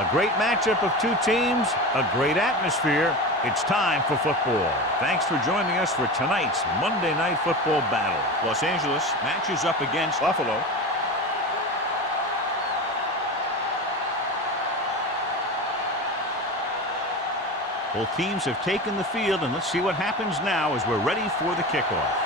A great matchup of two teams, a great atmosphere. It's time for football. Thanks for joining us for tonight's Monday Night Football battle. Los Angeles matches up against Buffalo. Both teams have taken the field, and let's see what happens now as we're ready for the kickoff.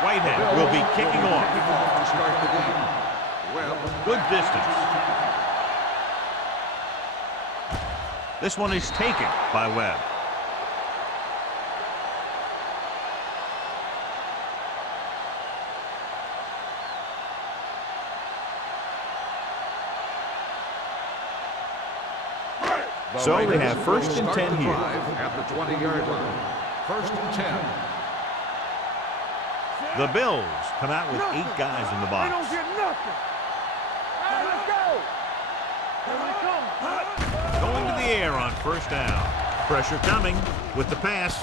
Whitehead will be kicking off. Good distance. This one is taken by Webb. So we have first and 10 here. At the 20-yard line. First and 10. The Bills come out with 8 guys in the box. They don't get nothing. Right, let's go. Here we come. Going to the air on first down. Pressure coming with the pass.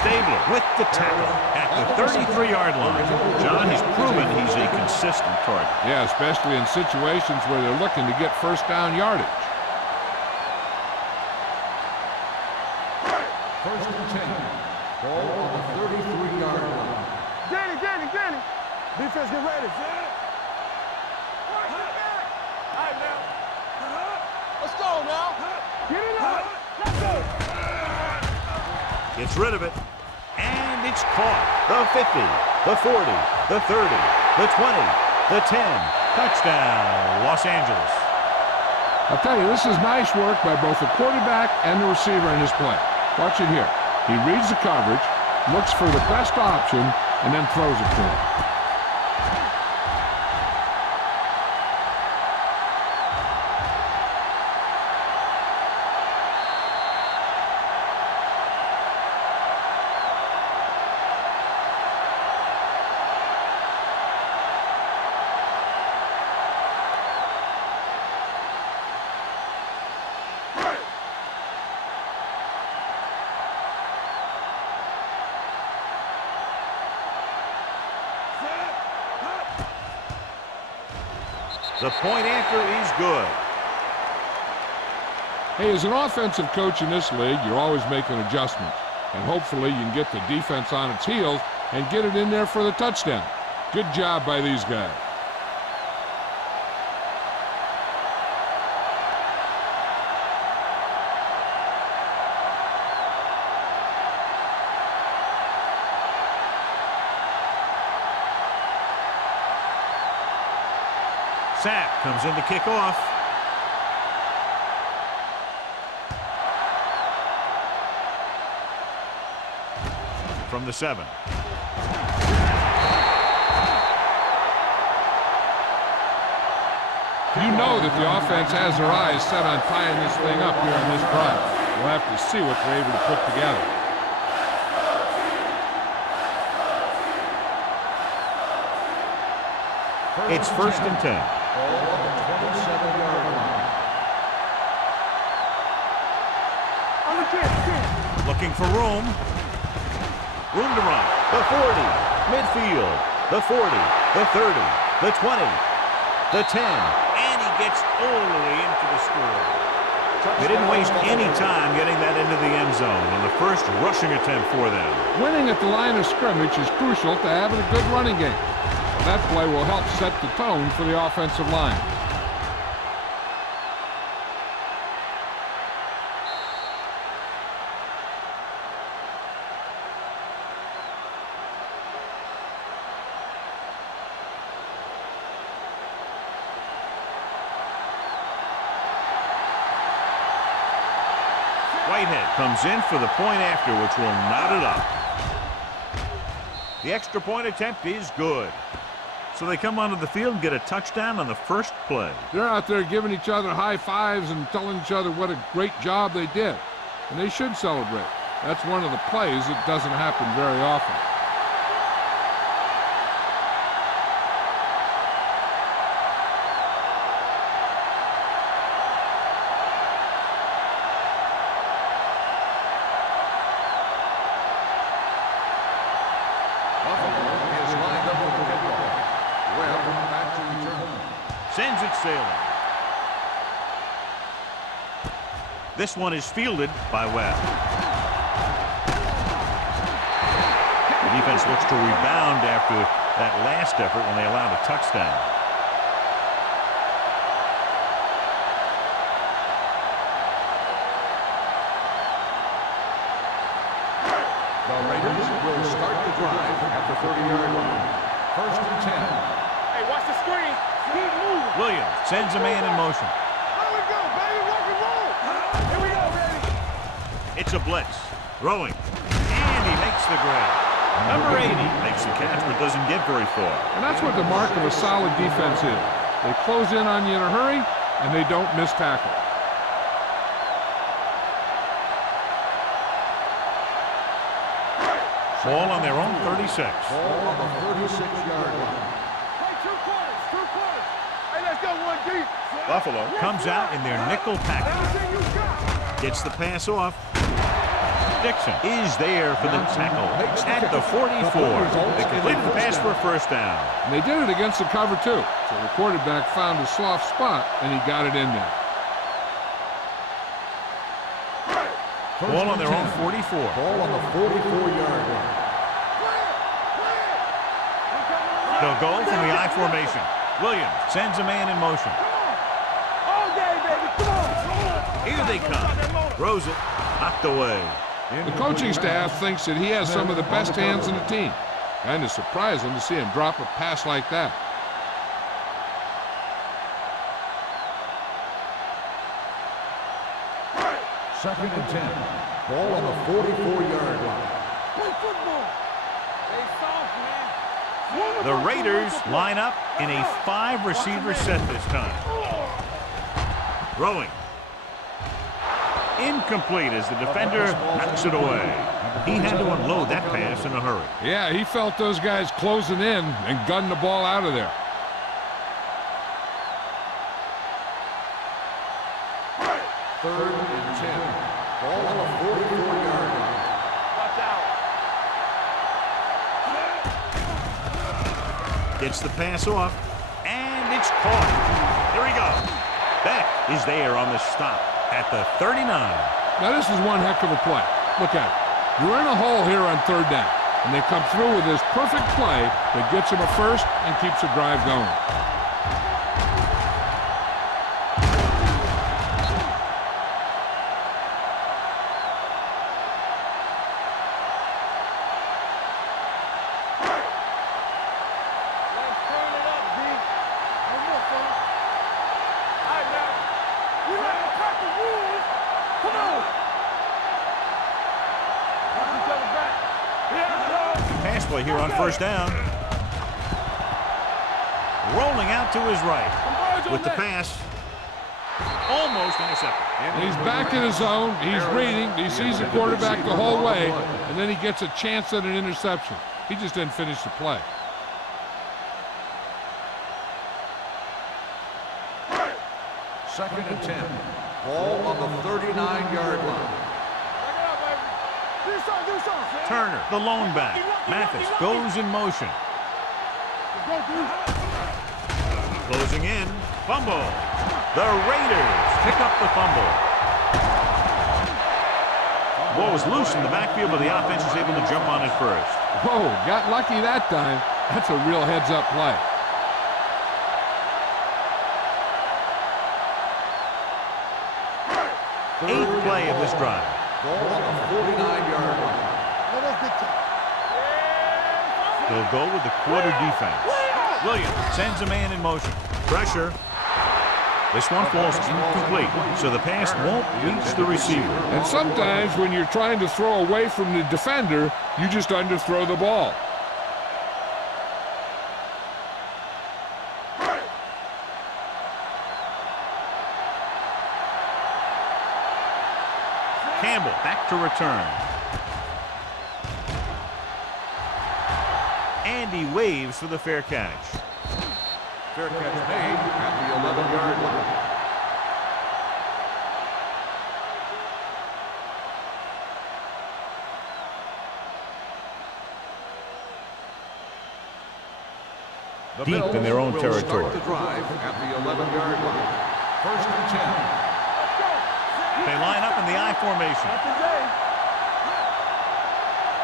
Stabler with the tackle at the 33-yard line. John has proven he's a consistent target. Yeah, especially in situations where they're looking to get first down yardage. First and 10. Ball on the 33-yard line. Danny. Defense, get ready. All right, now. Let's go now. Get it up. Let's go. Gets rid of it. And it's caught. The 50, the 40, the 30, the 20, the 10. Touchdown, Los Angeles. I'll tell you, this is nice work by both the quarterback and the receiver in this play. Watch it here. He reads the coverage, looks for the best option, and then throws it to him. The point after is good. Hey, as an offensive coach in this league, you're always making adjustments. And hopefully you can get the defense on its heels and get it in there for the touchdown. Good job by these guys. Sapp comes in to kick off. From the 7. You know that the offense has their eyes set on tying this thing up here on this drive. We'll have to see what they're able to put together. It's first and 10. Ball on the 27-yard line. On the 10. Looking for room. Room to run. The 40. Midfield. The 40. The 30. The 20. The 10. And he gets all the way into the score. They didn't waste any time getting that into the end zone on the first rushing attempt for them. Winning at the line of scrimmage is crucial to having a good running game. That play will help set the tone for the offensive line. Whitehead comes in for the point after, which will knot it up. The extra point attempt is good. So they come onto the field and get a touchdown on the first play. They're out there giving each other high fives and telling each other what a great job they did. And they should celebrate. That's one of the plays that doesn't happen very often. sends it sailing. This one is fielded by Webb. The defense looks to rebound after that last effort when they allowed a touchdown. The Raiders will start the drive at the 30-yard line. First and 10. Hey, watch the screen. Keep moving. Williams sends a man in motion. There we go, baby. Rock and roll. Here we go, baby. It's a blitz. Throwing. And he makes the grab. Number 80 makes the catch but doesn't get very far. And that's what the mark of a solid defense is. They close in on you in a hurry, and they don't miss tackle. Ball on their own 36. Ball on the 36-yard line. Play two quarters. Hey, let's go one deep. Buffalo comes out in their nickel package. Everything you got. Gets the pass off. Dixon is there for the tackle at the 44. They completed the pass for a first down. And they did it against the cover, too. So the quarterback found a soft spot, and he got it in there. Ball on their own 44. Ball on the 44-yard line. They'll go from the I formation. Williams sends a man in motion. All day, baby. Come on. Here they come. Throws it. Knocked away. The coaching staff thinks that he has some of the best hands in the team. Kind of surprising to see him drop a pass like that. Second and 10. Ball on the 44-yard line. Play football. Hey, soft, man. The Raiders line up in a 5-receiver set this time. Throwing. Incomplete as the defender knocks it away. He had to unload that pass in a hurry. Yeah, he felt those guys closing in and gunned the ball out of there. Third and 10. Ball on the 44-yard line. Watch out. Gets the pass off, and it's caught. Here we go. Beck is there on the stop at the 39. Now, this is one heck of a play. Look at it. You're in a hole here on third down, and they come through with this perfect play that gets them a first and keeps the drive going. Let's turn it up, D. No more, fella. All right, now. We like to cut the rules. Come on. Watch each other back. Pass play here on first down. Rolling out to his right with the pass. Almost intercepted. And he's back in his zone. He's reading. He sees the quarterback the whole way, and then he gets a chance at an interception. He just didn't finish the play. Second and 10. Ball on the 39-yard line. Back it up, baby. Do something. Turner, the lone back. Mathis goes in motion. Let's go, dude. Closing in. Fumble. The Raiders pick up the fumble. Ball was loose in the backfield, but the offense was able to jump on it first. Whoa, got lucky that time. That's a real heads-up play. Eighth play of this drive. Ball on the 49-yard line. Let us get to They'll go with the quarter defense. Williams sends a man in motion. Pressure. This one falls incomplete, so the pass won't reach the receiver. And sometimes when you're trying to throw away from the defender, you just underthrow the ball. Campbell back to return. And he waves for the fair catch. Fair catch made at the 11-yard line. deep in their own territory. Start the drive at the 11-yard line. 1st and 10. They line up in the I formation.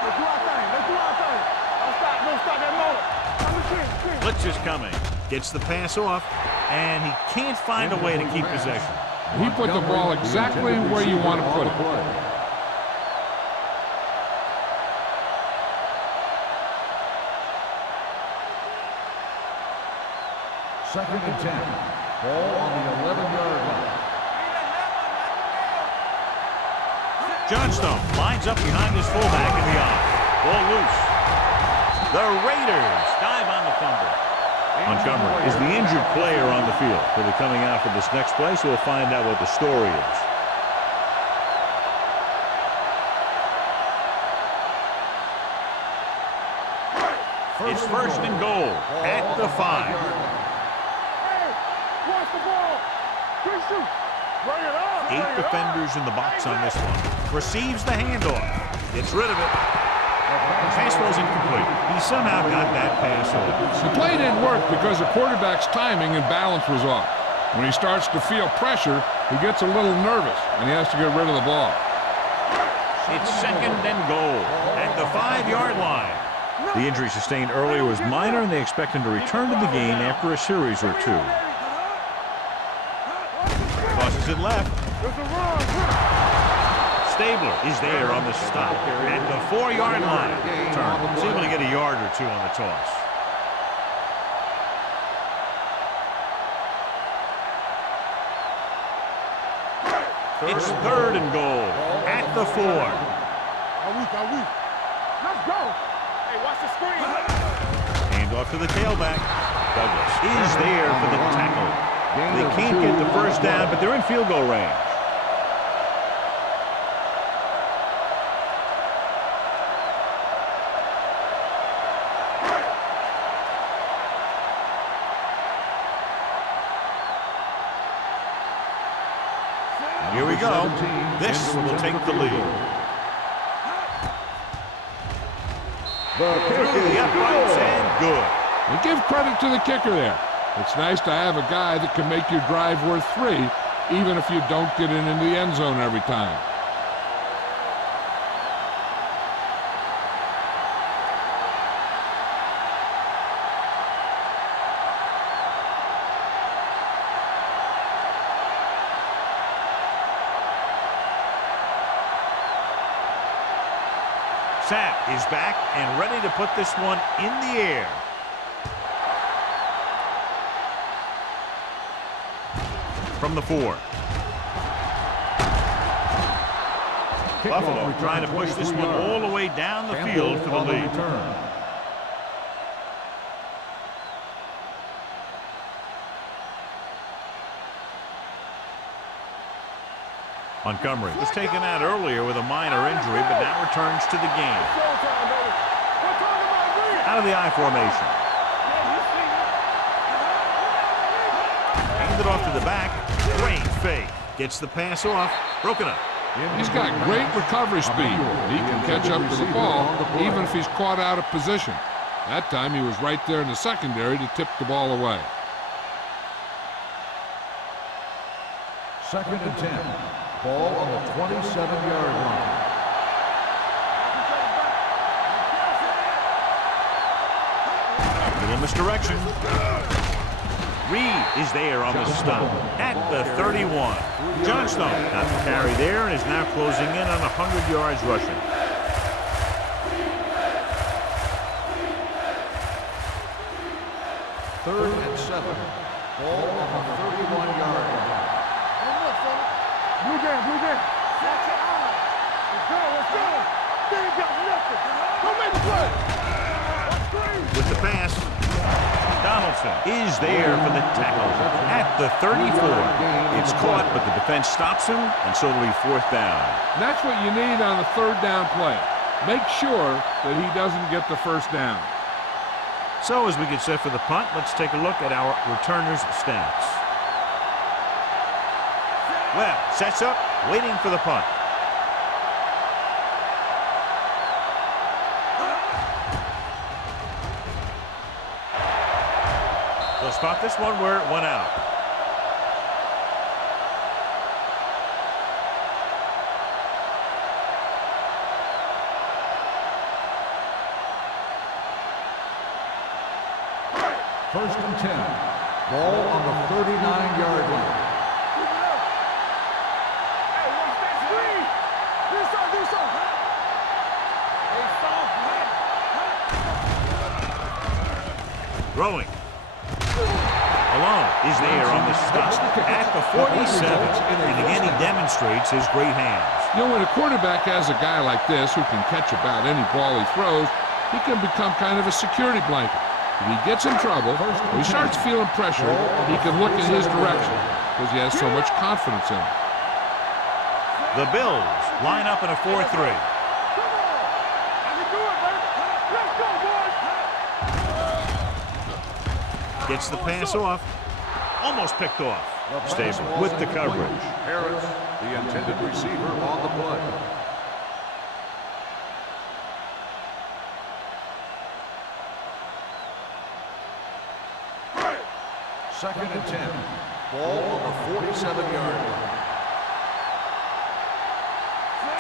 Let's do our thing. Let's do our thing. Don't stop that motor. Blitz is coming. Gets the pass off, and he can't find a way to keep possession. He put the ball exactly where you want to put it. 2nd and 10. Ball on the 11-yard line. Johnstone lines up behind his fullback in the I. Ball loose. The Raiders dive on the fumble. Montgomery is the injured player on the field. He'll be coming out for this next play, so we'll find out what the story is. It's 1st and goal at the 5. Hey, watch the ball. Quick shoot. Bring it up. 8 defenders in the box on this one. Receives the handoff. Gets rid of it. Pass was incomplete. He somehow got that pass off. The play didn't work because the quarterback's timing and balance was off. When he starts to feel pressure, he gets a little nervous, and he has to get rid of the ball. It's 2nd and goal at the 5-yard line. The injury sustained earlier was minor, and they expect him to return to the game after a series or two. Tosses it left. There's a run. Stabler is there on the stop at the 4-yard line. Turn. Was able to get a yard or two on the toss. It's 3rd and goal at the 4. Let's go. Hey, watch the screen. Handoff to the tailback. Douglas is there for the tackle. They can't get the first down, but they're in field goal range. Here we go. This will take the lead. Through the uprights and good. And give credit to the kicker there. It's nice to have a guy that can make your drive worth 3, even if you don't get it in the end zone every time. Sapp is back and ready to put this one in the air. From the 4. Buffalo trying to push this one all the way down the field for the lead. Montgomery was taken out earlier with a minor injury, but now returns to the game. Out of the I formation. Handed off to the back. Great fake. Gets the pass off. Broken up. He's got great recovery speed. He can catch up to the ball even if he's caught out of position. That time he was right there in the secondary to tip the ball away. 2nd and 10. Ball on the 27-yard line. Little misdirection. Reed is there on the stop at the 31. Johnstone got the carry there and is now closing in on 100 yards rushing. Third and 7. Ball on the 31-yard line. Blue game. Watch your eyes. Let's go. They ain't got nothing. Don't make the play. With the pass, Donaldson is there for the tackle at the 34. It's caught, but the defense stops him, and so it'll be 4th down. And that's what you need on a 3rd down play. Make sure that he doesn't get the 1st down. So as we get set for the punt, let's take a look at our returners' stats. Well, sets up, waiting for the punt. Caught this one where it went out. First and 10. Ball on the 39-yard line. Hey, what's that screen? Do something. Hey, soft, Throwing. Alone is there on the stop at the 47. And again, he demonstrates his great hands. You know, when a quarterback has a guy like this who can catch about any ball he throws, he can become kind of a security blanket. If he gets in trouble, or he starts feeling pressure, he can look in his direction because he has so much confidence in him. The Bills line up in a 4-3. come on. I can do it, baby. Let's go, boys. Gets the pass off. Almost picked off. Stable with the coverage. Harris, the intended receiver on the play. Second and 10. Ball on the 47-yard line.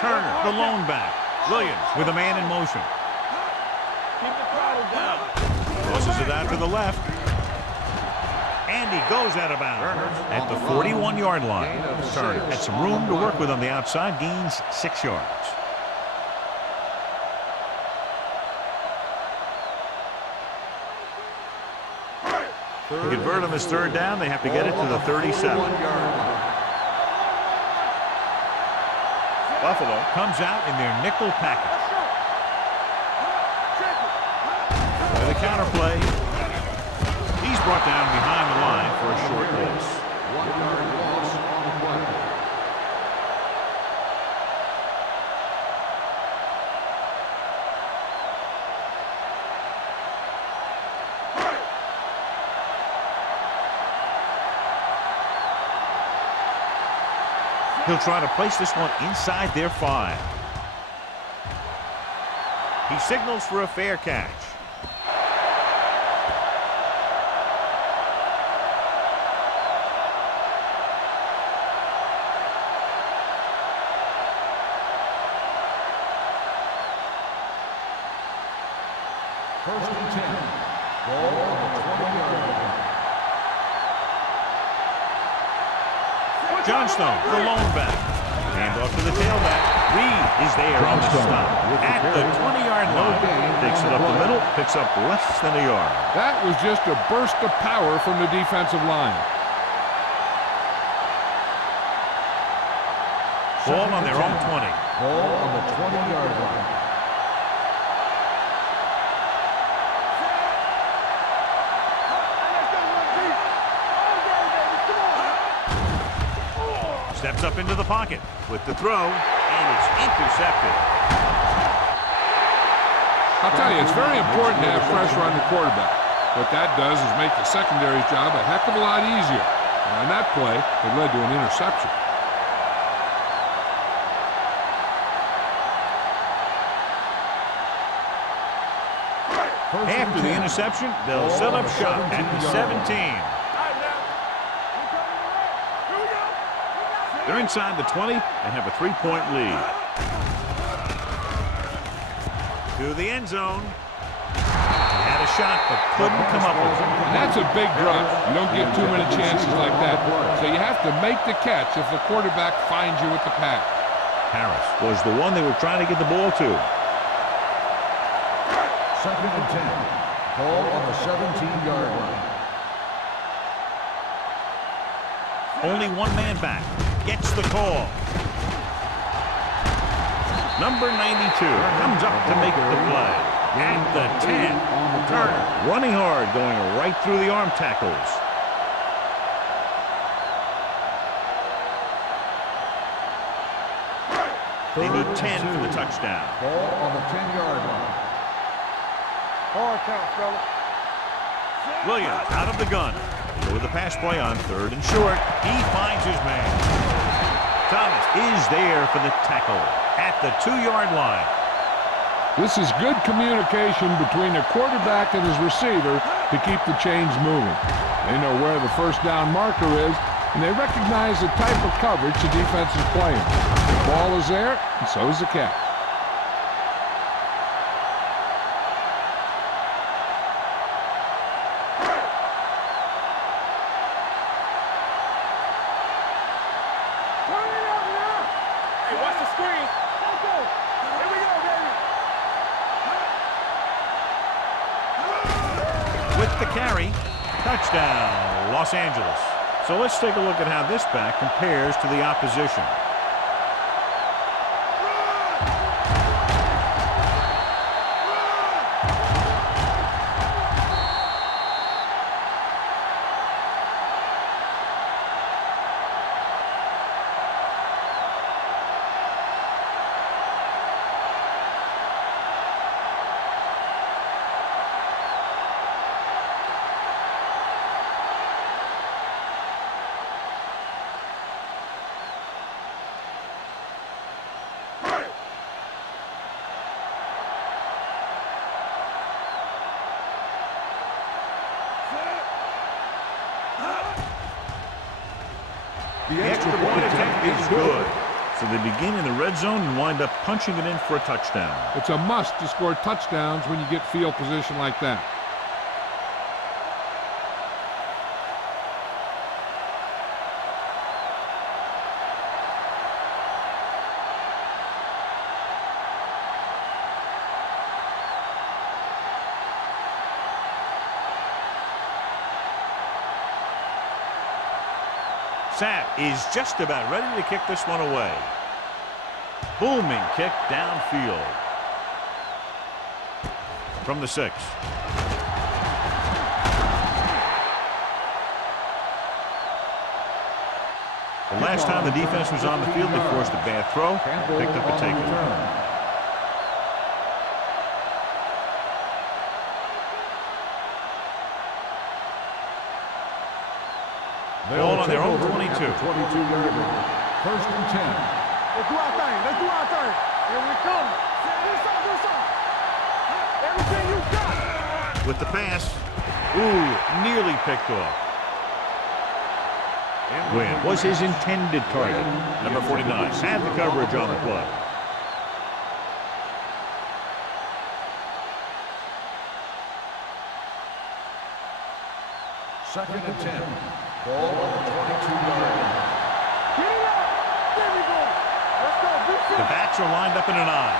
Turner, the lone back. Williams with a man in motion. Keep the crowd down. Tosses it out to the left. And he goes out of bounds at the 41-yard line. Turner had some room to work with on the outside. Gains 6 yards. To convert on this third down, they have to get it to the 37. Buffalo comes out in their nickel package. With a counter play. He's brought down behind the line for a short loss. 1-yard loss on the play. He'll try to place this one inside their 5. He signals for a fair catch. First and 10. Ball on the 20-yard line. Johnstone, the lone back. Hand off to the tailback. Reed is there on the stop at the 20-yard line. Takes it up the middle, picks up less than a yard. That was just a burst of power from the defensive line. Ball on their own 20. Ball on the 20-yard line. Steps up into the pocket with the throw, and it's intercepted. I'll tell you, it's very important to have pressure on the quarterback. What that does is make the secondary's job a heck of a lot easier. And on that play, it led to an interception. After the interception, they'll set up shop at the 17. They're inside the 20 and have a 3-point lead. To the end zone. He had a shot, but couldn't come up with it. And that's a big drop. You don't get too many chances like that. So you have to make the catch if the quarterback finds you with the pass. Harris was the one they were trying to get the ball to. Second and 10. Ball on the 17-yard line. Only one man back. Gets the call. Number 92 comes up to make the play. At the 10. Turner running hard, going right through the arm tackles. They need 10 for the touchdown. Ball on the 10-yard line. Hard count, fella. Williams out of the gun. With the pass play on 3rd and short. He finds his man. Thomas is there for the tackle at the 2-yard line. This is good communication between the quarterback and his receiver to keep the chains moving. They know where the first down marker is, and they recognize the type of coverage the defense is playing. The ball is there, and so is the catch. Hey, watch the screen. Here we go, baby. With the carry, touchdown, Los Angeles. So let's take a look at how this back compares to the opposition. The extra point attempt is good. So they begin in the red zone and wind up punching it in for a touchdown. It's a must to score touchdowns when you get field position like that. Sapp is just about ready to kick this one away. Booming kick downfield. From the 6. The last time the defense was on the field, they forced a bad throw, picked up a takeaway. Ball on their own 22. 22-yard line. First and 10. Let's do our thing. Let's do our thing. Here we come. This side. Everything you got. With the pass. Ooh, nearly picked off. Wynn was his intended target. Number 49 had the coverage on the play. Second and 10. Ball on the 22-yard line. Get it up. There we go. Let's go. The backs are lined up in an eye.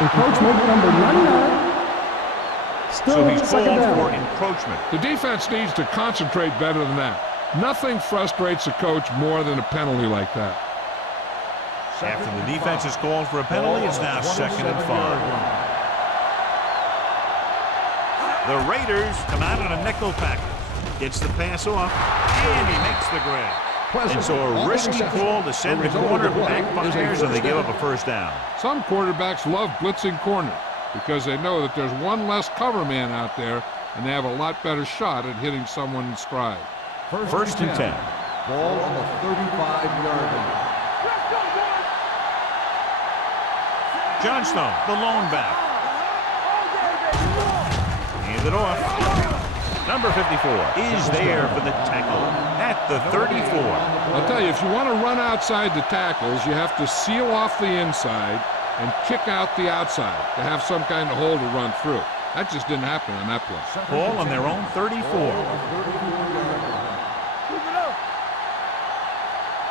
Encroachment number 99. Still So he's second called down. for encroachment. The defense needs to concentrate better than that. Nothing frustrates a coach more than a penalty like that. After the defense is called for a penalty, it's now second and 5. The Raiders come out on a nickel package. Gets the pass off, and he makes the grab. And so a risky call to send the corner backfires, and they give up a first down. Some quarterbacks love blitzing corners because they know that there's one less cover man out there, and they have a lot better shot at hitting someone in stride. First and 10. Ball on the 35-yard line. Let's go, boys. Johnstone, the lone back. All day, baby. Hand it off. Number 54 is there for the tackle at the 34. I'll tell you, if you want to run outside the tackles, you have to seal off the inside and kick out the outside to have some kind of hole to run through. That just didn't happen on that play. Ball on their own 34. Keep it up.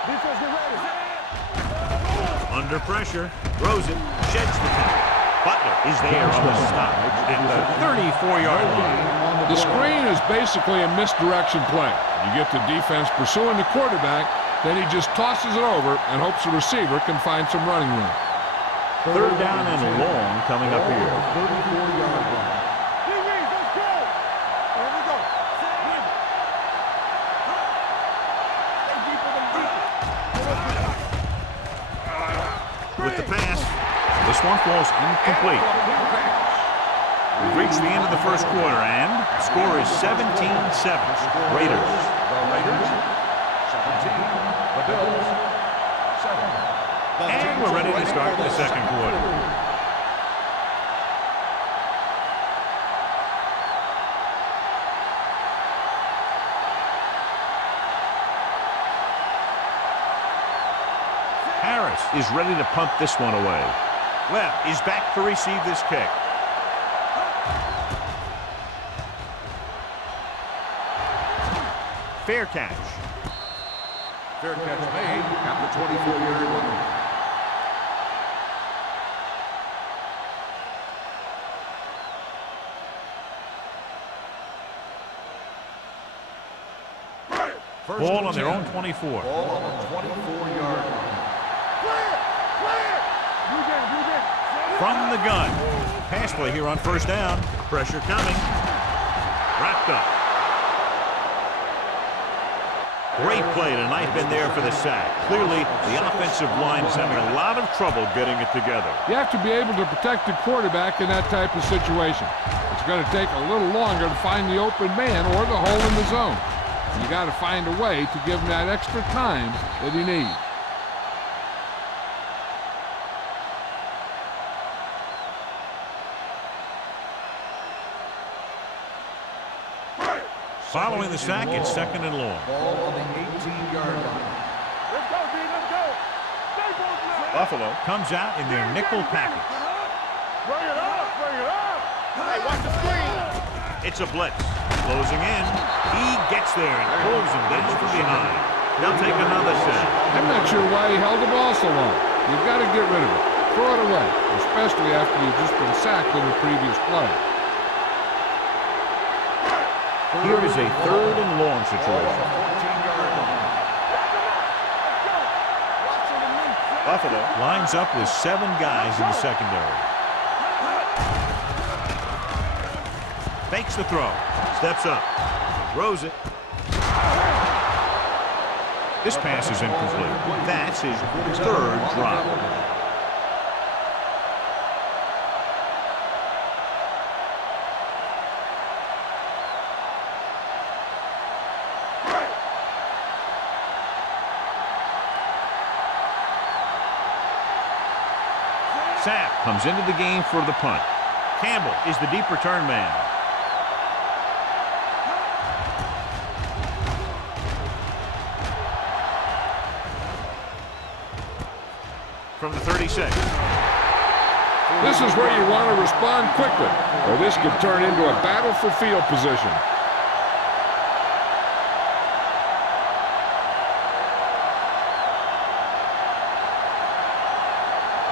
Defense, get ready. Under pressure, throws it, sheds the tackle. Butler is there on the stop at the 34-yard line. The screen is basically a misdirection play. You get the defense pursuing the quarterback, then he just tosses it over and hopes the receiver can find some running room. Third down and long coming up here. 34-yard line. Let's go. Here we go. Stay deeper than deeper. With the pass, this one falls incomplete. We've reached the end of the first quarter, and the score is 17-7. Raiders. The Raiders, 17. The Bills, 7. And we're ready to start start the second quarter. Harris is ready to punt this one away. Webb is back to receive this kick. Fair catch. Fair catch made at the 24-yard line. Ball on their own 24. Ball on the 24-yard line. From the gun. Pass play here on first down. Pressure coming. Wrapped up. Great play tonight, been there for the sack. Clearly, the offensive line is having a lot of trouble getting it together. You have to be able to protect the quarterback in that type of situation. It's going to take a little longer to find the open man or the hole in the zone. You got to find a way to give him that extra time that he needs. Following the sack, it's second and long. Ball on the 18-yard line. Let's go, D. Let's go. Staples now. Buffalo comes out in their nickel package. Bring it up. Bring it up. Hey, watch the screen. It's a blitz. Closing in. He gets there and pulls him down from behind. They'll take another set. I'm not sure why he held the ball so long. You've got to get rid of it. Throw it away, especially after you've just been sacked in the previous play. Here is a third and long situation. Buffalo lines up with 7 guys in the secondary. Fakes the throw. Steps up. Throws it. This pass is incomplete. That's his third drop. Sapp comes into the game for the punt. Campbell is the deep return man. From the 36. This is where you want to respond quickly, or this could turn into a battle for field position.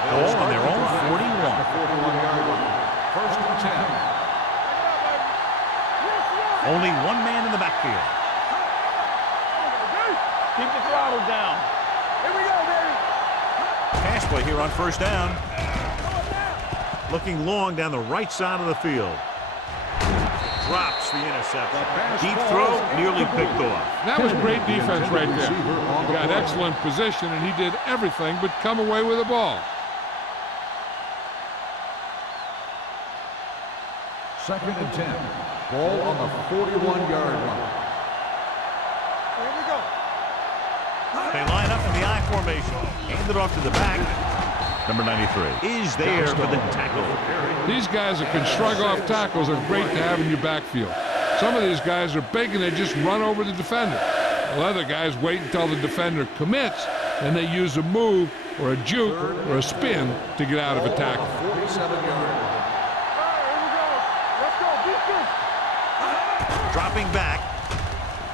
Ball on their own 41. 41-yard line. First and 10. Only one man in the backfield. Keep the throttle down. Here we go, baby. Pass play here on first down. Looking long down the right side of the field. Drops the interception. Deep throw, nearly picked off. That was great defense right there. He got excellent position, and he did everything but come away with the ball. Second and 10. Ball on the 41-yard line. Here we go. They line up in the I formation. Hand it off to the back. Number 93 is there for the tackle. These guys that can shrug off tackles are great to have in your backfield. Some of these guys are big and they just run over the defender. While other guys wait until the defender commits and they use a move or a juke or a spin to get out of a tackle. 47-yard. Dropping back.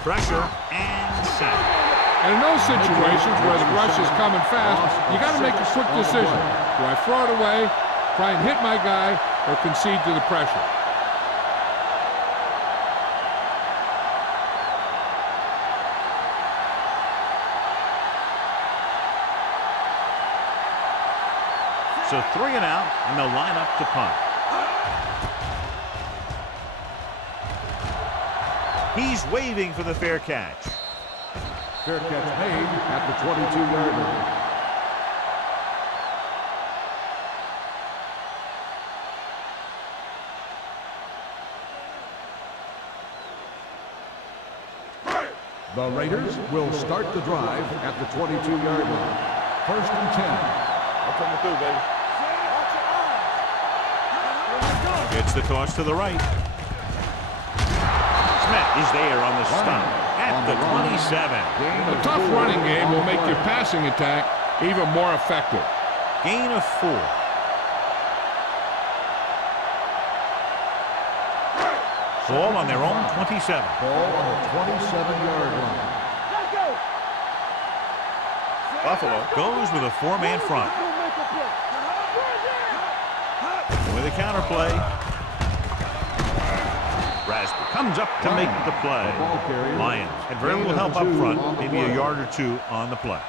Pressure and sack. And in those situations where the rush is coming fast, you got to make a quick decision. Do I throw it away, try and hit my guy, or concede to the pressure? So 3 and out, and they'll line up to punt. He's waving for the fair catch. Fair catch made at the 22-yard line. The Raiders will start the drive at the 22-yard line. First and 10. I'm coming through, baby. Gets the toss to the right. Smith is there on the stop at the 27. A tough running game will make your passing attack even more effective. Gain of 4. Ball on their own 27. Ball on the 27-yard line. Buffalo Goes with a 4-man front. With a counter play. Raspberry comes up to make the play. Lions had very little help up front, maybe a yard or 2 on the play.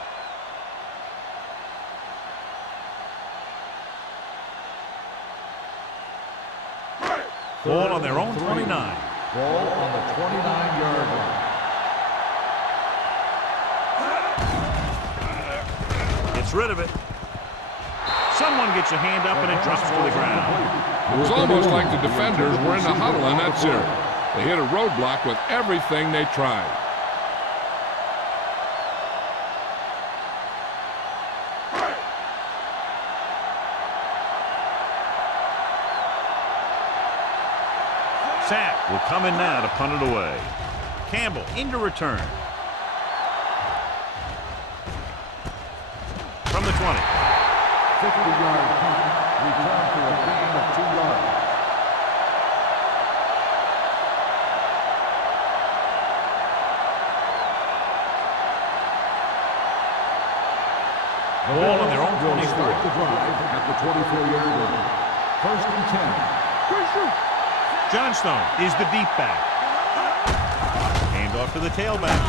Ball on their own 29. Ball on the 29-yard line. Gets rid of it. Someone gets a hand up and it drops to the ground. It was almost like the defenders were in the huddle in that zero. They hit a roadblock with everything they tried. Sack will come in now to punt it away. Campbell into return. From the 20. 50-yard punt. Return for a gain of 2 yards. Ball on their own 24. Start the drive at the 24-yard line. First and 10. Johnstone is the deep back. Hand off to the tailback.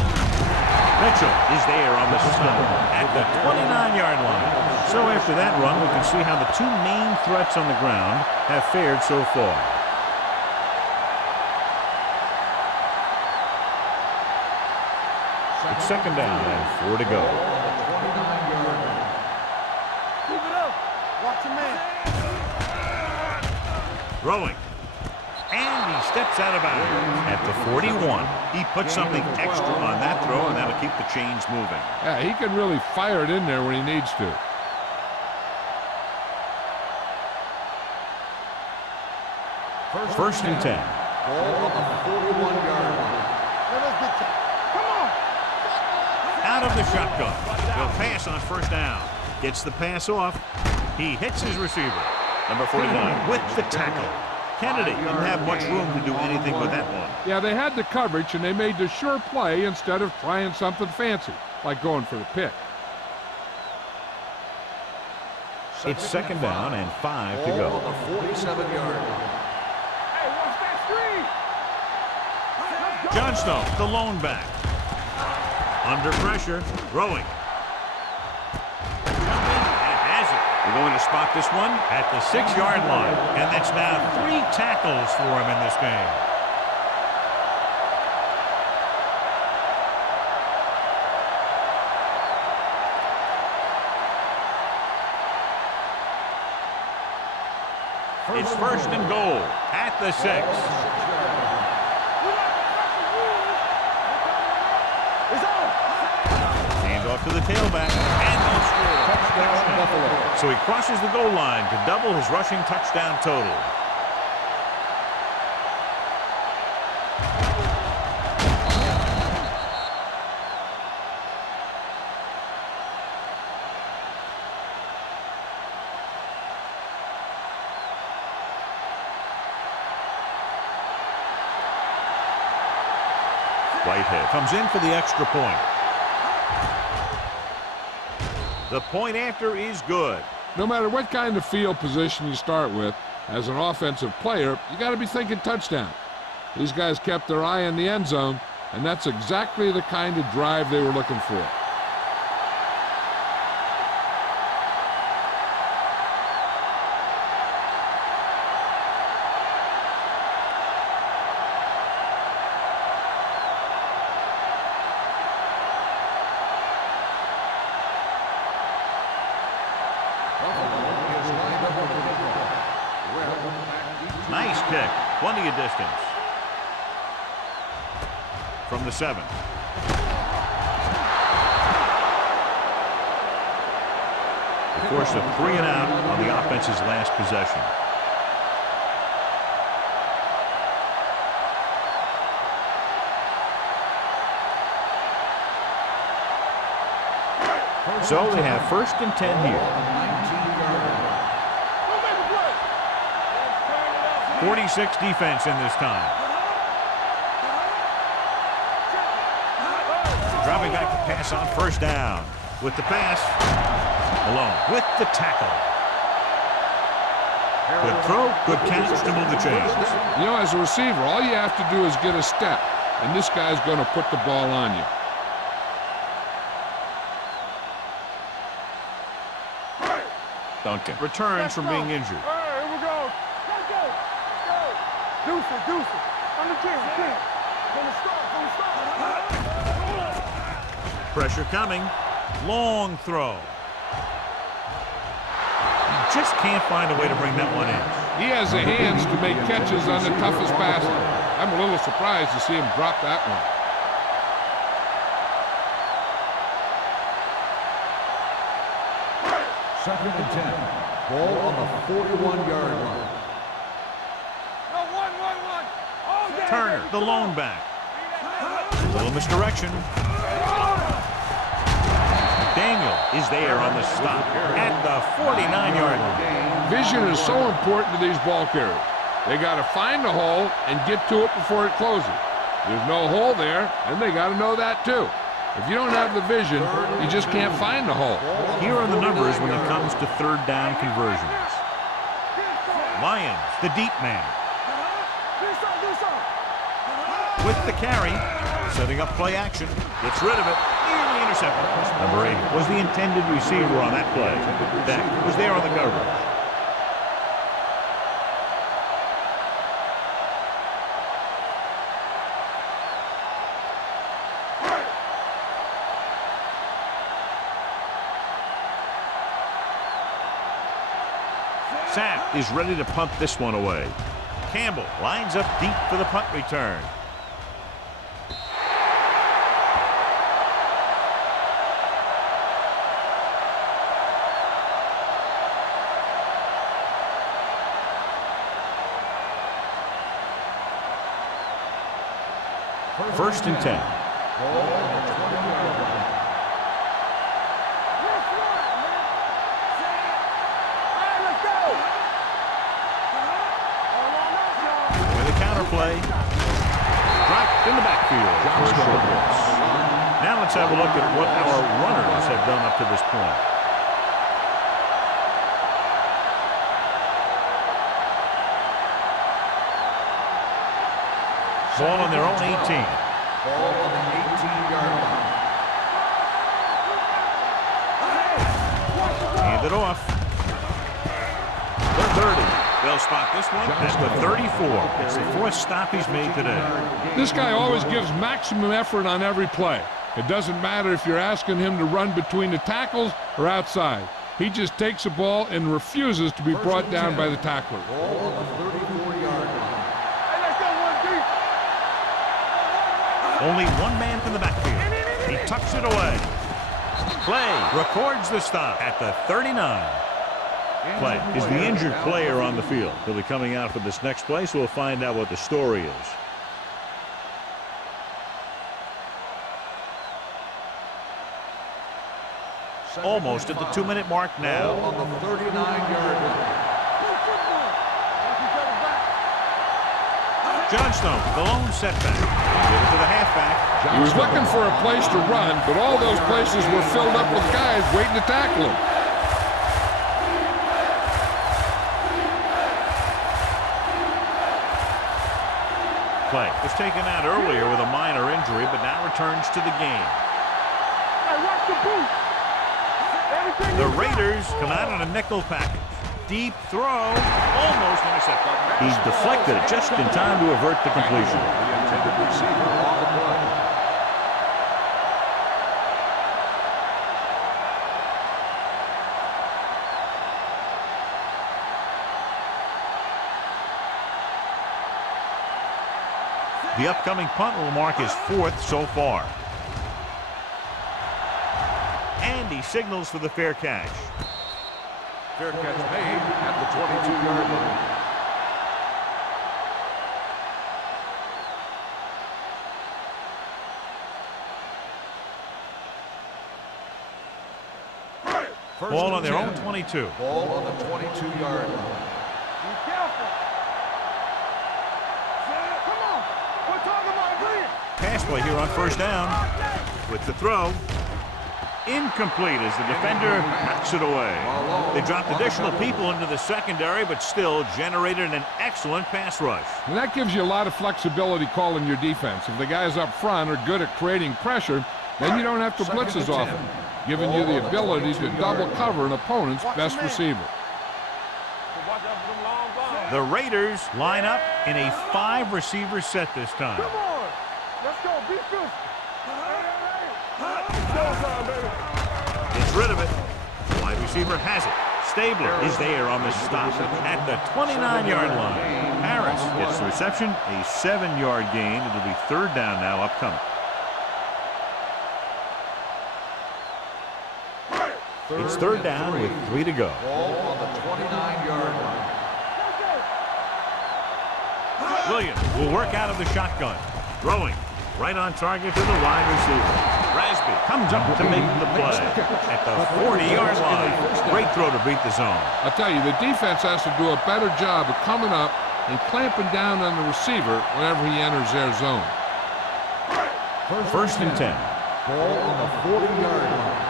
Mitchell is there on the stop at the 29-yard line. So after that run, we can see how the 2 main threats on the ground have fared so far. It's second down and 4 to go. Keep it up. Watch your man. Throwing. And he steps out of bounds at the 41. He put something extra on that throw, and that'll keep the chains moving. Yeah, he can really fire it in there when he needs to. First and 10. Ball on the 41-yard line. Come on. Out of the shotgun. He'll pass on first down. Gets the pass off. He hits his receiver. Number 49 with the tackle. Kennedy didn't have much room to do anything with that one. Yeah, they had the coverage, and they made the sure play instead of trying something fancy, like going for the pick. It's second down and 5 to go. Ball on the 47-yard line. Hey, watch that screen. Johnstone, the lone back. Under pressure, throwing. And has it. We're going to spot this one at the 6-yard line. And that's now 3 tackles for him in this game. It's first and goal at the 6. Hands off to the tailback, and they'll score. Touchdown, Buffalo. So he crosses the goal line to double his rushing touchdown total. Whitehead comes in for the extra point. The point after is good. No matter what kind of field position you start with, as an offensive player, you got to be thinking touchdown. These guys kept their eye on the end zone, and that's exactly the kind of drive they were looking for. Nice kick. Plenty of distance. From the 7. The force a 3 and out on the offense's last possession. So they have 1st and 10 here. 46 defense in this time. Dropping back to pass on 1st down. With the pass, Malone with the tackle. Good throw, good catch to move the chains. You know, as a receiver, all you have to do is get a step, and this guy's going to put the ball on you. Duncan returns from being injured. All right, here we go. Let's go. Let's go. Deuce it. On the team. From the start. Pressure coming. Long throw. He just can't find a way to bring that one in. He has the hands to make catches on the toughest passes. I'm a little surprised to see him drop that one. 2nd and 10. Ball on the 41-yard line. No, one. Oh, yeah. Turner, the lone back. A little misdirection. Daniel is there on the stop at the 49-yard line. Vision is so important to these ball carriers. They got to find the hole and get to it before it closes. There's no hole there, and they got to know that too. If you don't have the vision, you just can't find the hole. Here are the numbers when it comes to 3rd down conversions. Lyons, the deep man. With the carry, setting up play action. Gets rid of it, nearly intercepted. Number 8 was the intended receiver on that play. Beck was there on the coverage. Sapp is ready to punt this one away. Campbell lines up deep for the punt return. First and 10. Play. Dropped in the backfield. Now let's have a look at what our runners have done up to this point. Ball on their own 18. Ball on the 18-yard line. Hand it off. The 30. They'll spot this one at the 34. It's the 4th stop he's made today. This guy always gives maximum effort on every play. It doesn't matter if you're asking him to run between the tackles or outside. He just takes the ball and refuses to be brought down by the tackler. Ball on the 34-yard line. Only one man from the backfield. He tucks it away. Play records the stop at the 39. Play is the injured player on the field. He'll be coming out for this next play, so we'll find out what the story is. Almost at the 2-minute mark now. Ball on the 39-yard line. Johnstone, the lone setback. Give it to the halfback. He was looking for a place to run, but all those places were filled up with guys waiting to tackle him. Play was taken out earlier with a minor injury, but now returns to the game. The Raiders come out in a nickel package. Deep throw, almost intercepted. He's deflected it just in time to avert the completion. The intended receiver on the play. The upcoming punt will mark his 4th so far. And he signals for the fair catch. Fair catch made at the 22-yard line. Ball on their own 22. Ball on the 22-yard line. Be careful. Come on. We're talking about green. Pass play here on first down. With the throw. Incomplete as the defender knocks it away. They dropped additional people into the secondary, but still generated an excellent pass rush. And that gives you a lot of flexibility calling your defense. If the guys up front are good at creating pressure, then you don't have to blitz as often, giving you the ability to double cover an opponent's best receiver. The Raiders line up in a 5-receiver set this time. Come on. Let's go. Be good. Showtime, baby. Gets rid of it. Wide receiver has it. Stabler is there on the stop at the 29-yard line. Harris gets the reception, a 7-yard gain. It'll be third down now upcoming. It's third down with 3 to go. Ball on the 29-yard line. Williams will work out of the shotgun. Throwing right on target to the wide receiver. Rasby comes up to make the play at the 40-yard line. Great throw to beat the zone. I'll tell you, the defense has to do a better job of coming up and clamping down on the receiver whenever he enters their zone. First and 10. Ball on the 40-yard line.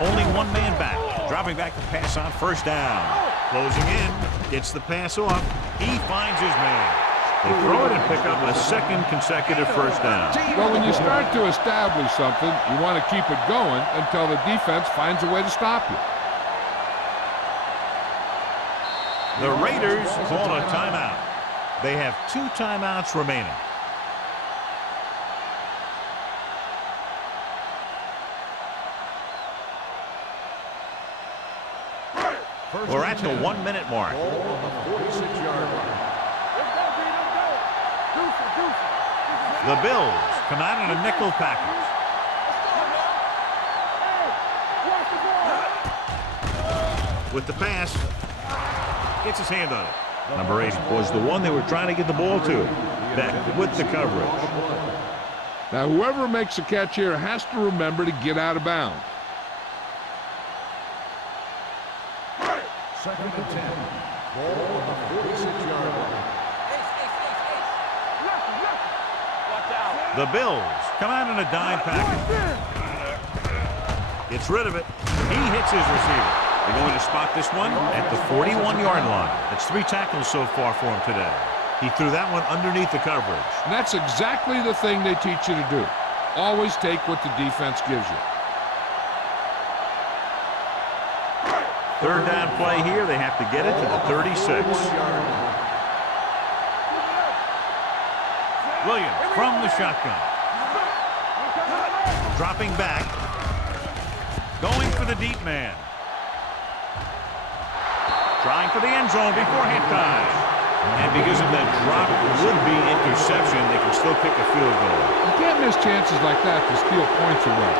Only one man back. Dropping back the pass on first down. Closing in. Gets the pass off. He finds his man. They throw it and pick up a second consecutive first down. Well, when you start to establish something, you want to keep it going until the defense finds a way to stop you. The Raiders call a timeout. They have 2 timeouts remaining. We're at the 1-minute mark. Ball on the 46-yard line. The Bills come out in a nickel package. With the pass, gets his hand on it. Number 8 was the one they were trying to get the ball to. Back with the coverage. Now, whoever makes a catch here has to remember to get out of bounds. Second and 10. Ball on the 46-yard line. The Bills come out in a dime package. Gets rid of it. He hits his receiver. They're going to spot this one at the 41-yard line. That's 3 tackles so far for him today. He threw that one underneath the coverage. And that's exactly the thing they teach you to do. Always take what the defense gives you. Third down play here. They have to get it to the 36. Williams from the shotgun. Dropping back. Going for the deep man. Trying for the end zone before halftime. And because of that drop would-be interception, they can still kick a field goal. You can't miss chances like that to steal points away.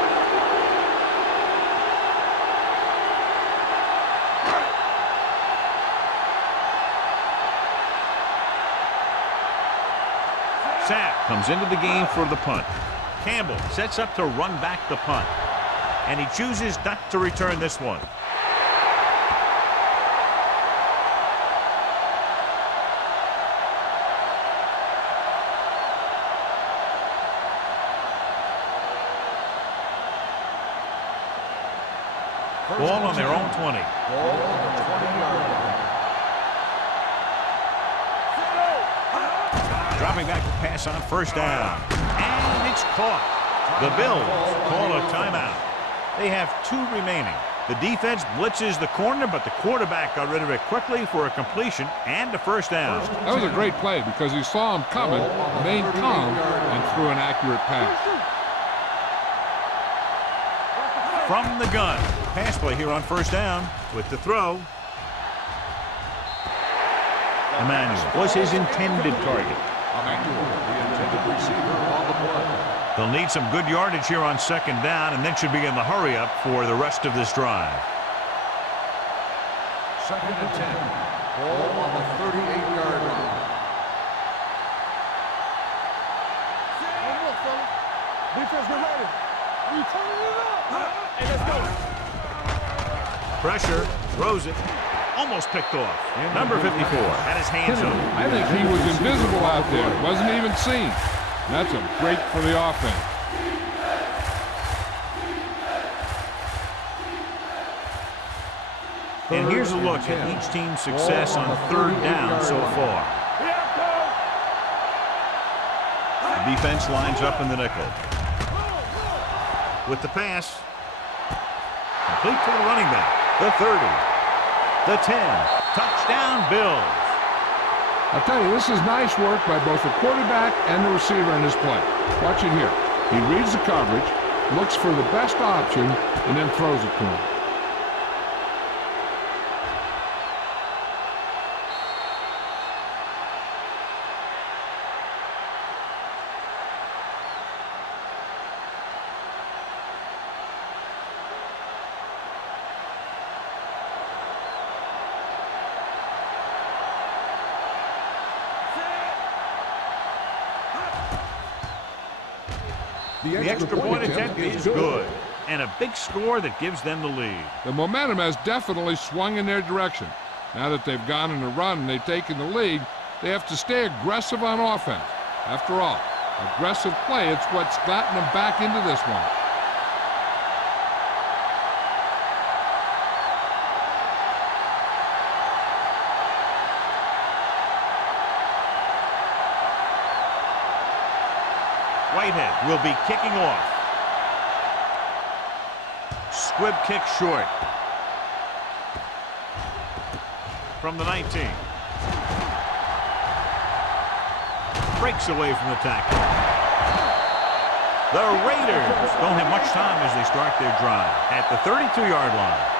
Sapp comes into the game for the punt. Campbell sets up to run back the punt. And he chooses not to return this one. Ball on their own 20. Ball on the 20-yard line. Dropping back to pass on first down. And it's caught. The Bills call a timeout. They have 2 remaining. The defense blitzes the corner, but the quarterback got rid of it quickly for a completion and a first down. That was a great play because he saw him coming, remained calm, and threw an accurate pass. From the gun. Pass play here on first down with the throw. Emmanuel was his intended target. Emmanuel, the intended receiver on the play. They'll need some good yardage here on second down, and then should be in the hurry-up for the rest of this drive. 2nd and 10. Ball on the 38-yard line. Defense, get ready. We turning it up. Hey, let's go. Pressure, throws it, almost picked off. Number 54 had his hands up. I think he was invisible out there. Wasn't even seen. That's a break for the offense. And here's a look at each team's success on 3rd down so far. The defense lines up in the nickel. With the pass, complete to the running back. The 30, the 10, touchdown Bills. I'll tell you, this is nice work by both the quarterback and the receiver in this play. Watch it here. He reads the coverage, looks for the best option, and then throws it to him. The extra point attempt is good, and a big score that gives them the lead. The momentum has definitely swung in their direction. Now that they've gone in a run and they've taken the lead, they have to stay aggressive on offense. After all, aggressive play, it's what's gotten them back into this one. Whitehead will be kicking off. Squib kick short. From the 19. Breaks away from the tackle. The Raiders don't have much time as they start their drive at the 32-yard line.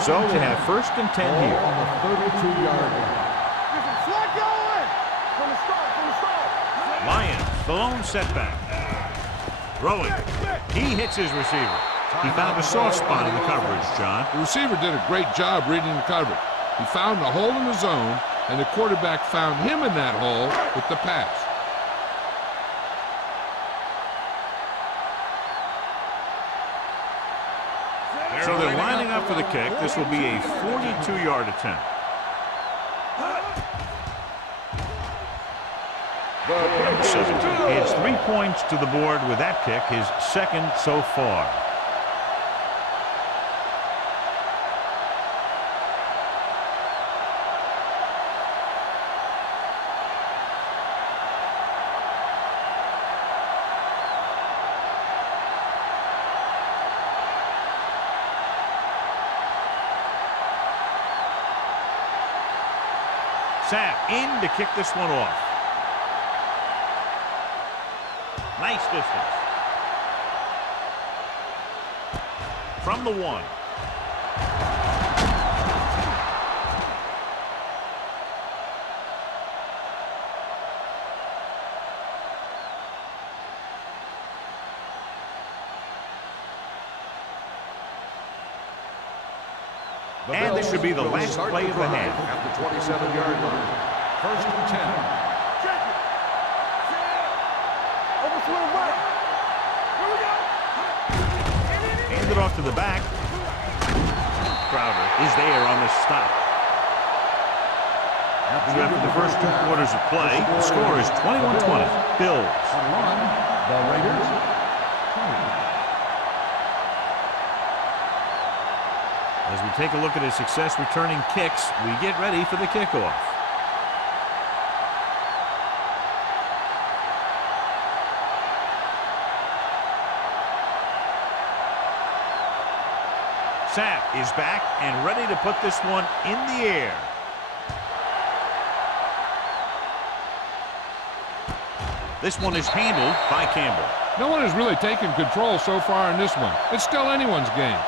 So they have 1st and 10 here. On the 32-yard line. Flag going. From the start. Lions, the lone setback. Throwing. He hits his receiver. He found a soft spot in the coverage, John. The receiver did a great job reading the coverage. He found a hole in the zone, and the quarterback found him in that hole with the pass. So they're lining up for the kick. This will be a 42-yard attempt. Number 17 adds 3 points to the board with that kick, his 2nd so far. Sapp in to kick this one off. Nice distance. From the 1. And this should be the last play of the half. At the 27-yard line. 1st and 10. Over to the right. Here we go. Hand it off to the back. Crowder is there on the stop. After the first 2 quarters of play, the score is 21-20. Bills. The Raiders. As we take a look at his success returning kicks, we get ready for the kickoff. Sapp is back and ready to put this one in the air. This one is handled by Campbell. No one has really taken control so far in this one. It's still anyone's game.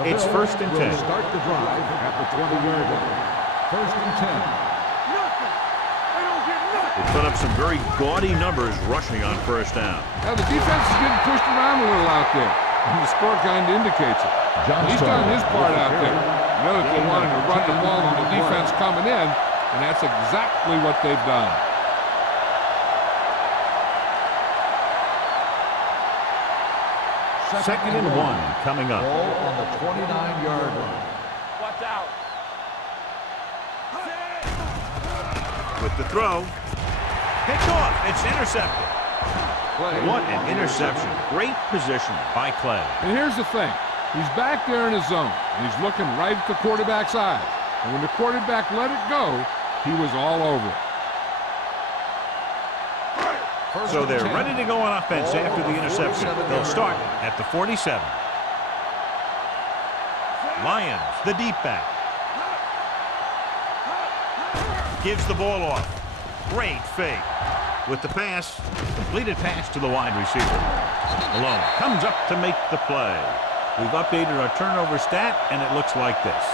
It's first and 10. Start the drive at the 20-yard line. First and 10. Nothing. They don't get nothing. They put up some very gaudy numbers rushing on first down. Now, the defense is getting pushed around a little out there, and the score kind of indicates it. He's done his part out there. You know that they wanted to run the ball and the defense coming in, and that's exactly what they've done. Second and 1 coming up. Ball on the 29-yard line. Watch out. With the throw. Picked off. It's intercepted. What an interception. Great position by Clay. And here's the thing. He's back there in his zone, and he's looking right at the quarterback's eyes. And when the quarterback let it go, he was all over it. So they're ready to go on offense after the interception. They'll start at the 47. Lions, the deep back. Gives the ball off. Great fake. With the pass, completed pass to the wide receiver. Malone comes up to make the play. We've updated our turnover stat, and it looks like this.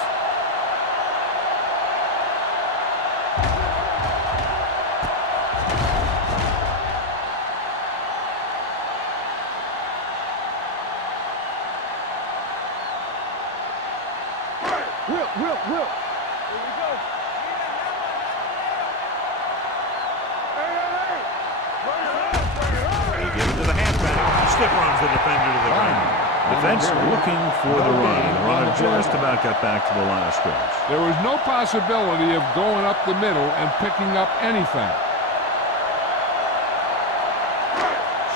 Will. Here we go. They give it to the halfback. Stiff runs the defender to the ground. Defense looking for the run. The runner just about got back to the line of scrimmage. There was no possibility of going up the middle and picking up anything.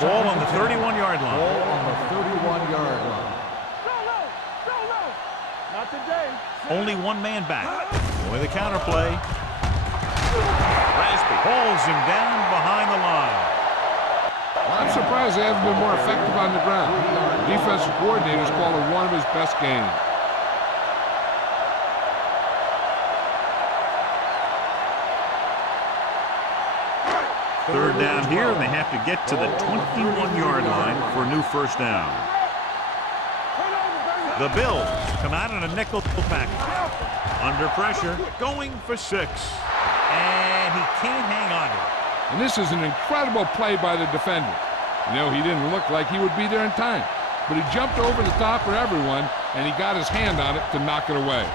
Ball on the 31-yard line. Ball on the 31-yard line. Go low. Not today. Only one man back. With a counterplay. Raspy hauls him down behind the line. I'm surprised they haven't been more effective on the ground. The defensive coordinator's called it one of his best games. Third down here, and they have to get to the 21-yard line for a new first down. The Bills come out in a nickel package. Under pressure, going for 6. And he can't hang on to it. And this is an incredible play by the defender. You know, he didn't look like he would be there in time, but he jumped over the top of everyone, and he got his hand on it to knock it away.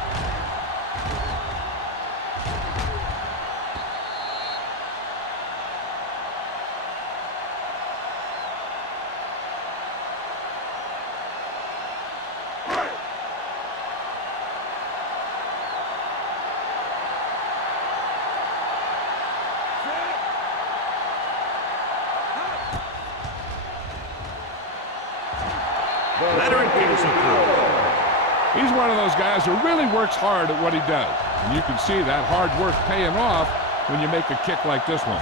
Veteran kicks it through. He's one of those guys who really works hard at what he does. And you can see that hard work paying off when you make a kick like this one.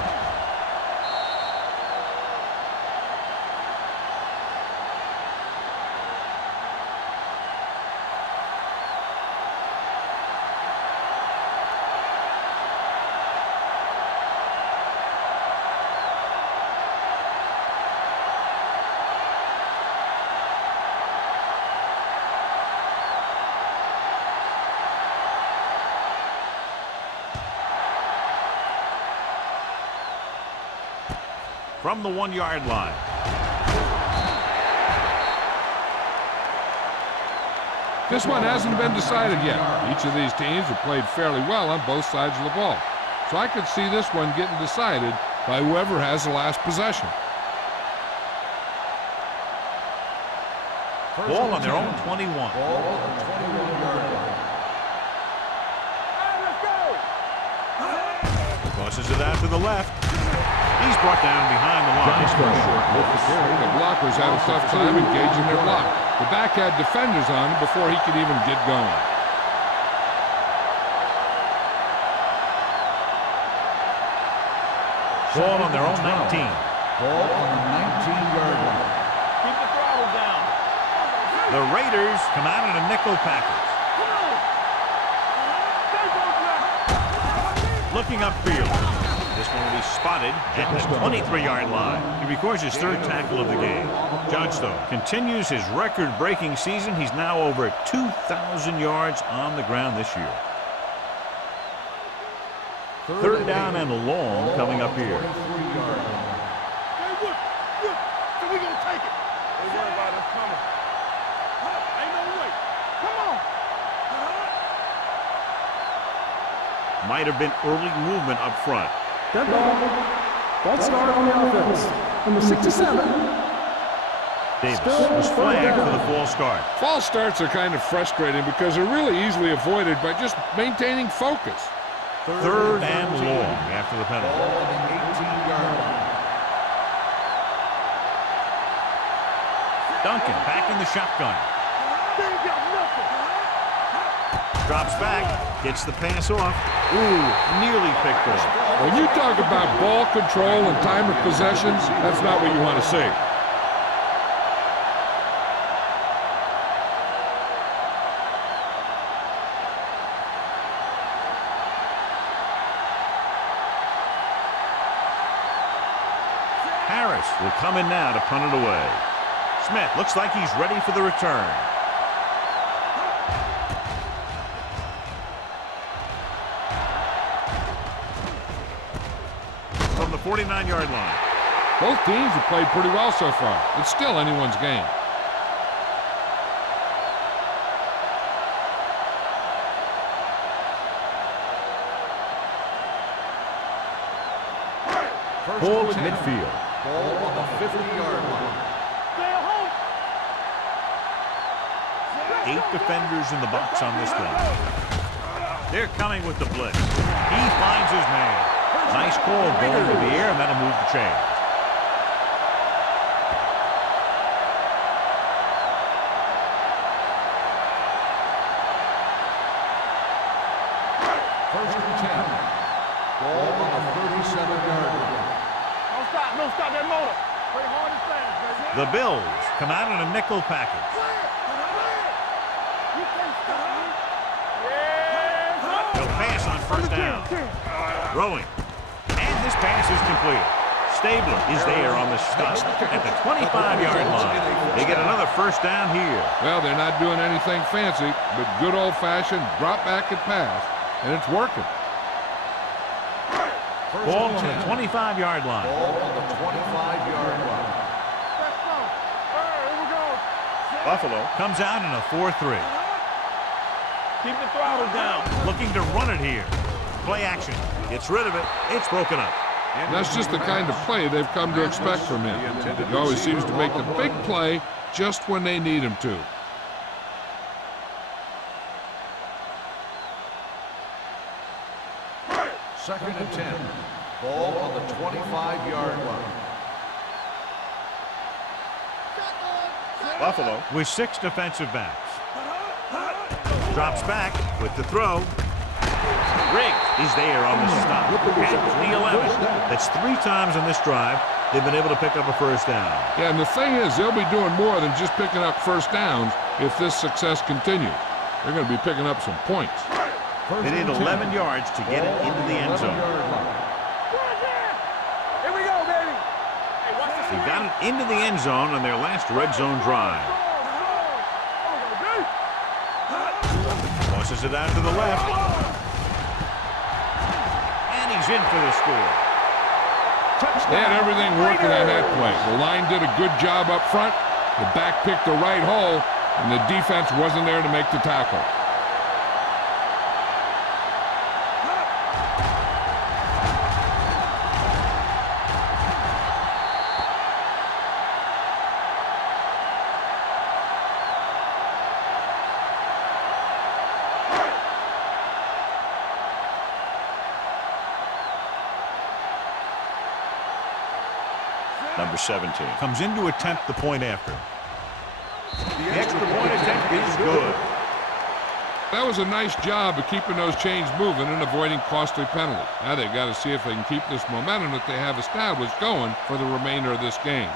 From the 1-yard line. This one hasn't been decided yet. Each of these teams have played fairly well on both sides of the ball. So I could see this one getting decided by whoever has the last possession. Ball on their own 21. Ball on the 21-yard line. Tosses it out to the left. He's brought down behind the line. The blockers had a tough time engaging their block. The back had defenders on him before he could even get going. Ball on their own 19. Ball on the 19-yard line. Keep the throttle down. The Raiders come out in a nickel package. Looking upfield. The This one will be spotted at the 23-yard line. He records his third tackle of the game. Johnstone continues his record-breaking season. He's now over 2,000 yards on the ground this year. Third down and long coming up here. Hey, Wood, so we gonna take it. Don't worry about us coming. Ain't no way. Come on. Might have been early movement up front. Dead ball. False start on the offense. Number 67. Davis was flagged for the false start. False starts are kind of frustrating because they're really easily avoided by just maintaining focus. Third and long after the penalty. Ball on the 18-yard line. Duncan back in the shotgun. They ain't got nothing. Drops back, gets the pass off. Ooh, nearly picked off. When you talk about ball control and time of possessions, that's not what you want to see. Harris will come in now to punt it away. Smith looks like he's ready for the return. From the 49-yard line. Both teams have played pretty well so far. It's still anyone's game. Ball at midfield. Ball on the 50-yard line. Stay at home. 8 defenders in the box on this one. They're coming with the blitz. He finds his man. Nice call going into the air, and that'll move the chain. First and 10. Ball on the 37-yard line. Don't stop that motor. Play hard and fast, baby. The Bills come out in a nickel package. You can't stop me. Yeah. They'll pass on first down. Throwing. And this pass is complete. Stabler is there on the stop at the 25-yard line. They get another first down here. Well, they're not doing anything fancy, but good old-fashioned drop back and pass, and it's working. Ball on the 25-yard line. Ball on the 25-yard line. Let's go. Here we go. Buffalo comes out in a 4-3. Keep the throttle down. Looking to run it here. Play action. Gets rid of it. It's broken up. That's just the kind of play they've come to expect from him. He always seems to make the big play just when they need him to. Second and 10. Ball on the 25-yard line. Buffalo with 6 defensive backs. Drops back with the throw. Riggs is there on the stop. At the 11. That's 3 times on this drive they've been able to pick up a first down. Yeah, and the thing is, they'll be doing more than just picking up first downs if this success continues. They're going to be picking up some points. They need 11 yards to get it into the end zone. Here we go, baby. Hey, watch this. They got it into the end zone on their last red zone drive. Tosses it out to the left. And he's in for the score. They had everything working on that play. The line did a good job up front. The back picked the right hole, and the defense wasn't there to make the tackle. Number 17 comes in to attempt the point after. The extra point attempt is good. That was a nice job of keeping those chains moving and avoiding costly penalties. Now they've got to see if they can keep this momentum that they have established going for the remainder of this game.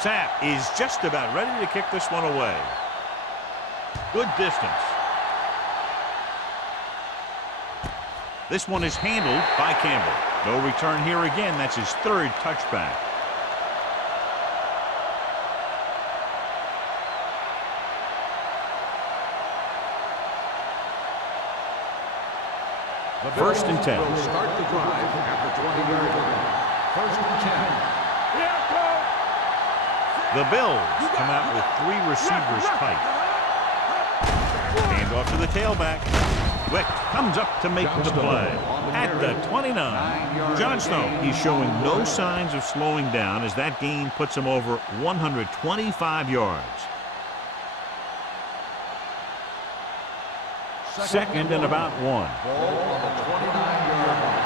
Sapp is just about ready to kick this one away. Good distance. This one is handled by Campbell. No return here again. That's his third touchback. First and 10. Will start the drive at the 20-yard line. First and 10. The Bills come out with 3 receivers tight. Hand off to the tailback. Wick comes up to make the play at the 29. Johnstone, he's showing no signs of slowing down as that gain puts him over 125 yards. Second and about 1. Ball on the 29-yard line.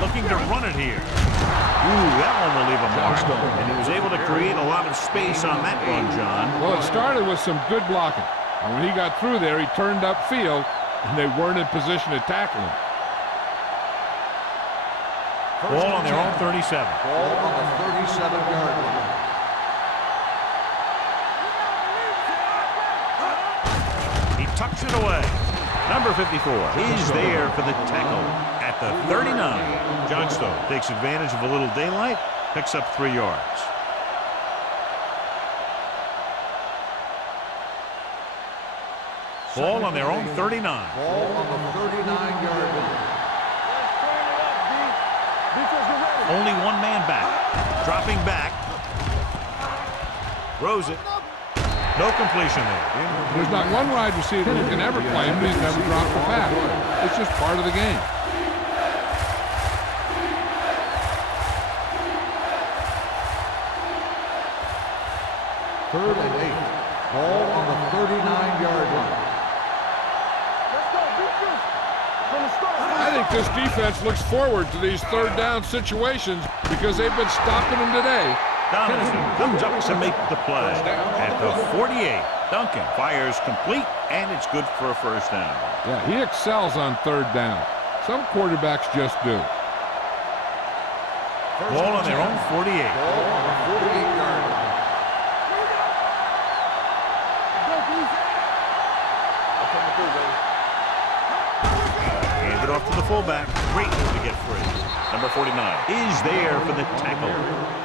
Looking to run it here. Ooh, that one will leave a mark. And he was able to create a lot of space on that run, John. Well, it started with some good blocking. And when he got through there, he turned upfield, and they weren't in position to tackle him. Ball on their own 37. Ball on the 37-yard line. He tucks it away. Number 54 is there for the tackle at the 39. Johnstone takes advantage of a little daylight, picks up 3 yards. Ball on their own 39. Ball on the 39-yard line. Only one man back. Dropping back. Throws it. No completion there. There's not one wide receiver who can ever play him, but he's never dropped a pass. It's just part of the game. Third and 8. Ball on the 39-yard line. I think this defense looks forward to these third down situations because they've been stopping them today. Donaldson comes up to make the play at the 48. Duncan fires complete, and it's good for a first down. Yeah, he excels on third down. Some quarterbacks just do. Ball on their own 48. Ball on the 48-yard line. Hand it off to the fullback. Great move to get free. Number 49 is there for the tackle.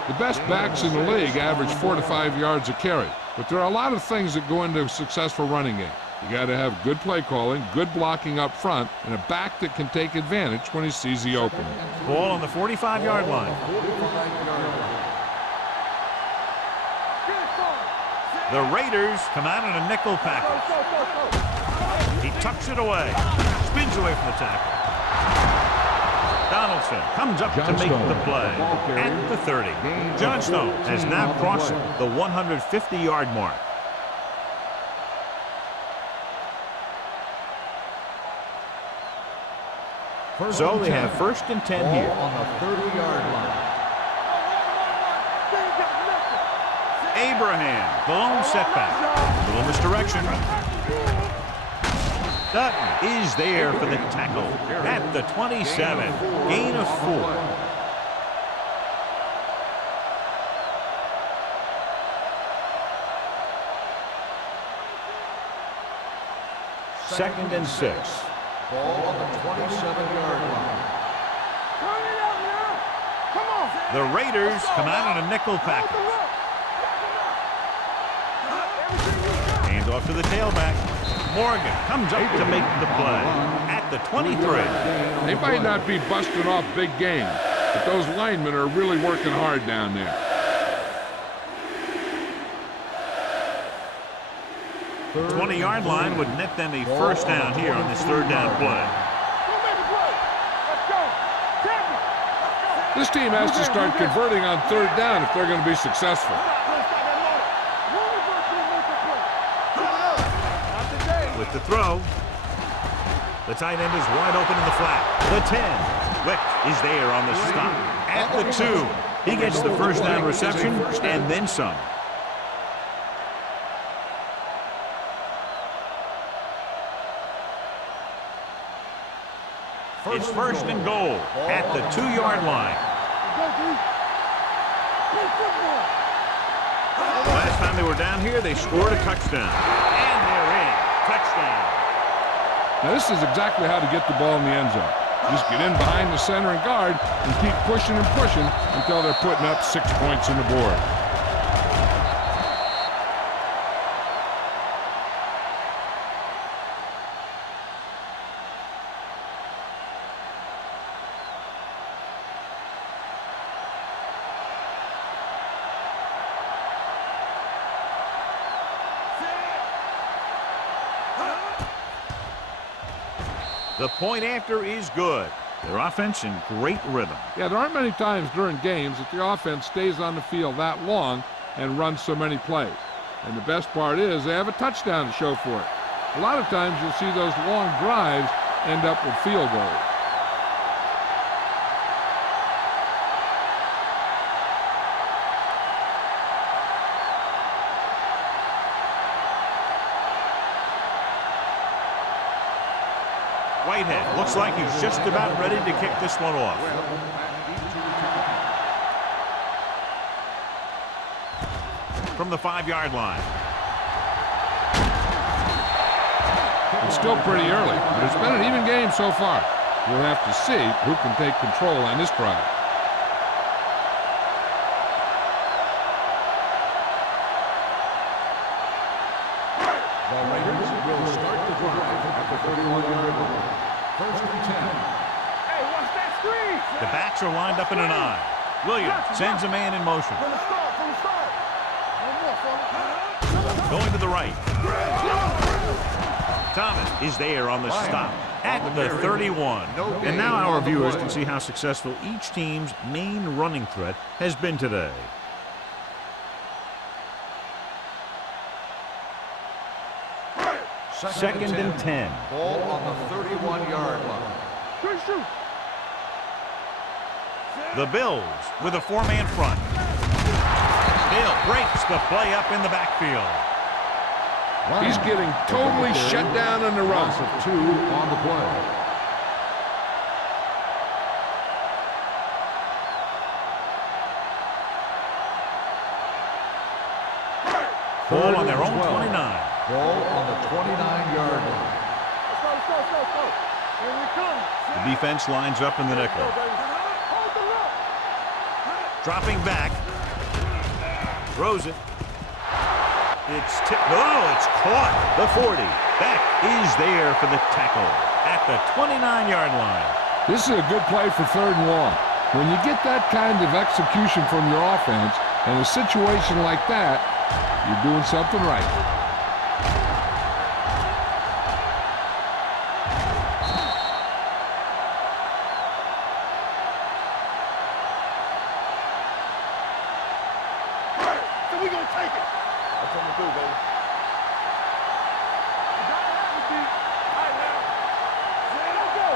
The best backs in the league average 4 to 5 yards a carry, but there are a lot of things that go into a successful running game. You got to have good play calling, good blocking up front, and a back that can take advantage when he sees the opening. Ball on the 45-yard line. The Raiders come out in a nickel package. He tucks it away. Spins away from the tackle. Donaldson comes up to make the play at the 30. Johnstone has now crossed the 150-yard mark. So they have first and 10 here. On the 30-yard line. Abraham, the lone setback. Little misdirection. Dutton is there for the tackle at the 27. Gain of 4. Second and 6. Ball on the 27-yard line. The Raiders come out in a nickel package. Hand off to the tailback. Morgan comes up to make the play at the 23. They might not be busting off big games, but those linemen are really working hard down there. The 20-yard line would net them a first down here on this third down play. This team has to start converting on third down if they're going to be successful. With the throw, the tight end is wide open in the flat. The 10. Wick is there on the stop. At the 2. He gets the first down reception and then some. It's first and goal at the 2-yard line. Last time they were down here, they scored a touchdown. And they're in. Touchdown. Now, this is exactly how to get the ball in the end zone. Just get in behind the center and guard and keep pushing and pushing until they're putting up 6 points on the board. The point after is good. Their offense in great rhythm. Yeah, there aren't many times during games that the offense stays on the field that long and runs so many plays. And the best part is they have a touchdown to show for it. A lot of times you'll see those long drives end up with field goals. Whitehead looks like he's just about ready to kick this one off. From the 5-yard line. It's still pretty early, but it's been an even game so far. We'll have to see who can take control on this drive. The Raiders will start the drive at the 31-yard line. First and 10. Hey, watch that screen. The backs are lined up in an I. Williams sends a man in motion. From the start, from the start. One more, fella. Going to the right. Thomas is there on the stop at the 31. And now our viewers can see how successful each team's main running threat has been today. Second and 10. Ball on the 31-yard line. Good shoot. The Bills with a 4-man front. Bill breaks the play up in the backfield. He's getting totally shut down on the run. Loss of 2 on the play. Ball on their own 29. Ball on the 29-yard line. Let's go. Here we come. The defense lines up in the nickel. Hold the rock. Dropping back. Throws it. It's tipped. No, it's caught. The 40. Beck is there for the tackle at the 29-yard line. This is a good play for 3rd and long. When you get that kind of execution from your offense in a situation like that, you're doing something right. So we gonna take it. That's what we do, baby. You gotta have it, D. All right, now. Let's go.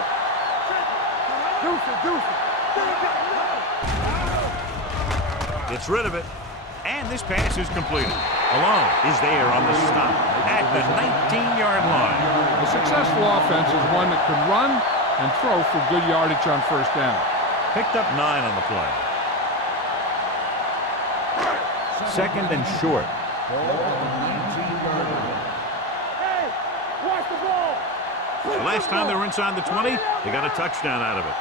Deuce it. Gets rid of it. And this pass is completed. Alone is there on the stop at the 19-yard line. A successful offense is one that can run and throw for good yardage on 1st down. Picked up 9 on the play. Second and short. Ball on the 19-yard line. Hey, watch the ball. The last time they were inside the 20, they got a touchdown out of it.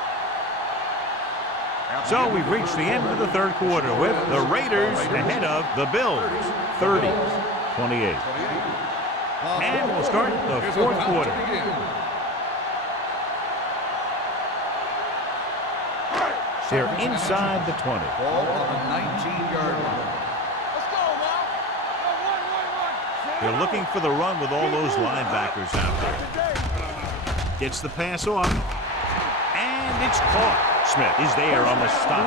So we've reached the end of the 3rd quarter with the Raiders ahead of the Bills, 30-28. And we'll start the 4th quarter. They're inside the 20. Ball on the 19-yard line. Let's go, now. Run. They're looking for the run with all those linebackers out there. Gets the pass off. And it's caught. Smith is there on the stop.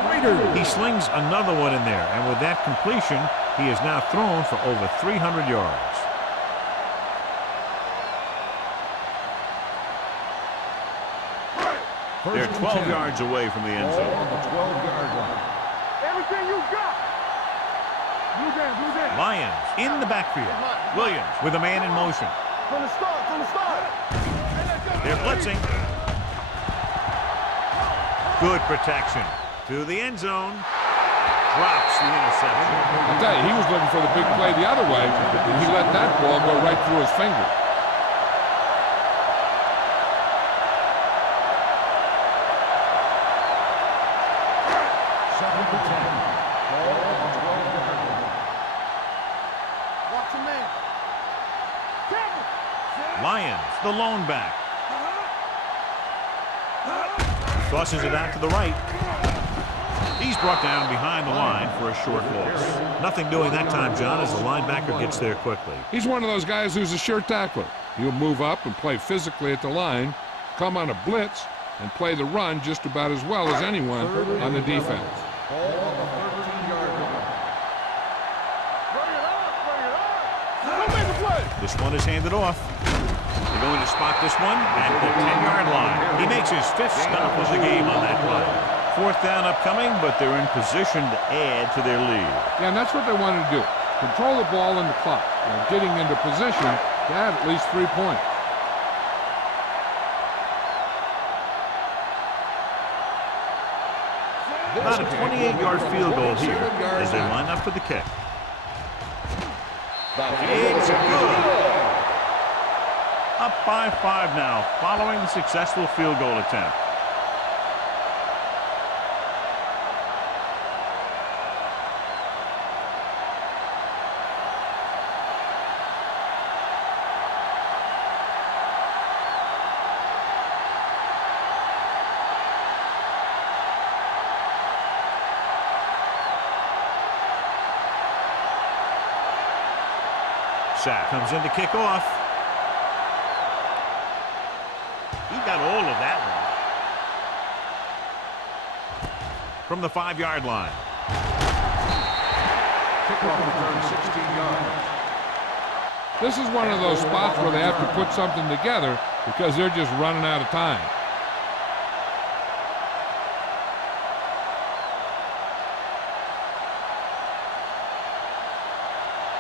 He slings another one in there, and with that completion, he has now thrown for over 300 yards. They're 12 yards away from the end Ball zone. on the 12-yard line. Everything you got. Blue down. Lions in the backfield. Williams with a man in motion. From the start. They're blitzing. Good protection. To the end zone. Drops the interception. I'll tell you, he was looking for the big play the other way, and he let that ball go right through his finger. Lions, the lone back. Tosses it out to the right. He's brought down behind the line for a short loss. Nothing doing that time, John, as the linebacker gets there quickly. He's one of those guys who's a sure tackler. He'll move up and play physically at the line, come on a blitz, and play the run just about as well as anyone on the defense. This one is handed off. They're going to spot this one at the 10-yard line. He makes his 5th stop of the game on that play. 4th down upcoming, but they're in position to add to their lead. Yeah, and that's what they want to do. Control the ball and the clock, and getting into position to add at least 3 points. About a 28-yard field goal here as they line up for the kick. It's good. Up by 5 now, following the successful field goal attempt. Sack comes in to kick off. He got all of that one. From the 5-yard line. Kickoff return 16 yards. This is one of those spots where they have to put something together because they're just running out of time.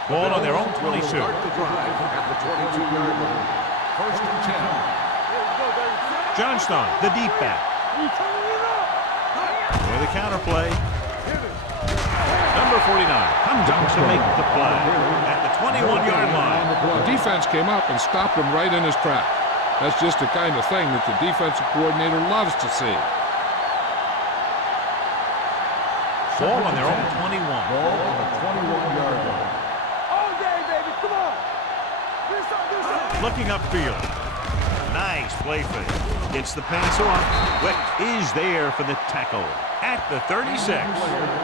Ball on their own 22. Start the drive at the 22-yard line. 1st and 10. Johnstone, the deep back. With the counter play. Number 49 comes up to make the play at the 21-yard line. The defense came up and stopped him right in his track. That's just the kind of thing that the defensive coordinator loves to see. Ball on their own 21. Ball on the 21-yard line. Looking upfield. Nice play fake. Gets the pass off. Wick is there for the tackle at the 36.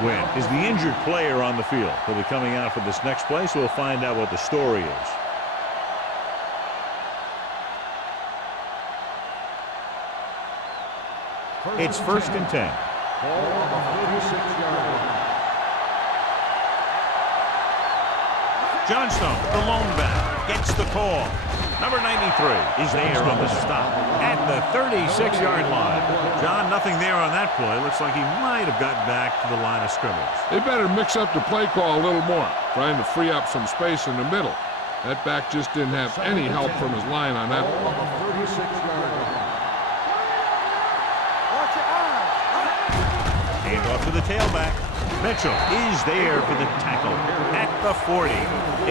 Wynn is the injured player on the field. He'll be coming out for this next play, so we'll find out what the story is. It's 1st and 10. Ball on the 36-yard line. Johnstone, the lone back, gets the call. Number 93 is there on the stop at the 36-yard line. John, nothing there on that play. Looks like he might have gotten back to the line of scrimmage. They better mix up the play call a little more, trying to free up some space in the middle. That back just didn't have any help from his line on that Ball one. on the 36-yard line. Hand off to the tailback. Mitchell is there for the tackle at the 40.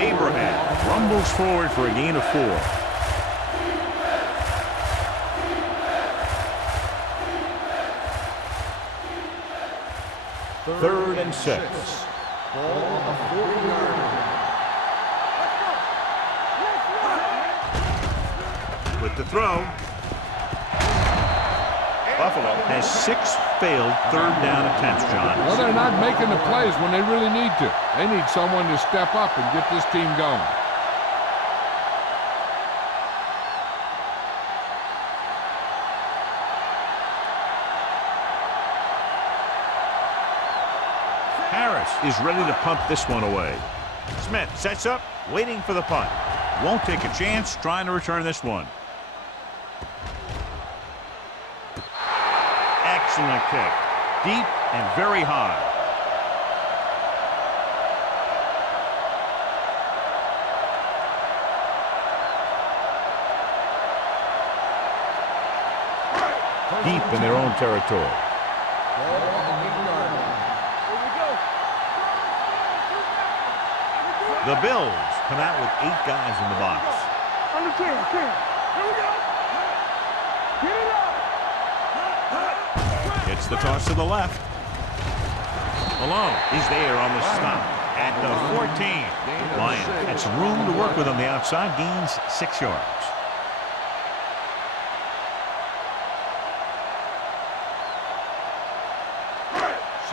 Abraham rumbles forward for a gain of 4. Third and 6. Ball on the 40-yard line. With the throw. Buffalo has 6 failed 3rd down attempts, John. Well, they're not making the plays when they really need to. They need someone to step up and get this team going. Harris is ready to punt this one away. Smith sets up, waiting for the punt. Won't take a chance, trying to return this one. Excellent kick. Deep and very high. Deep in their own territory. The Bills come out with 8 guys in the box. Under 10. Here we go. Get it up. It's the toss to the left. Malone is there on the stop at the 14. Lions had some room to work with on the outside, gains 6 yards.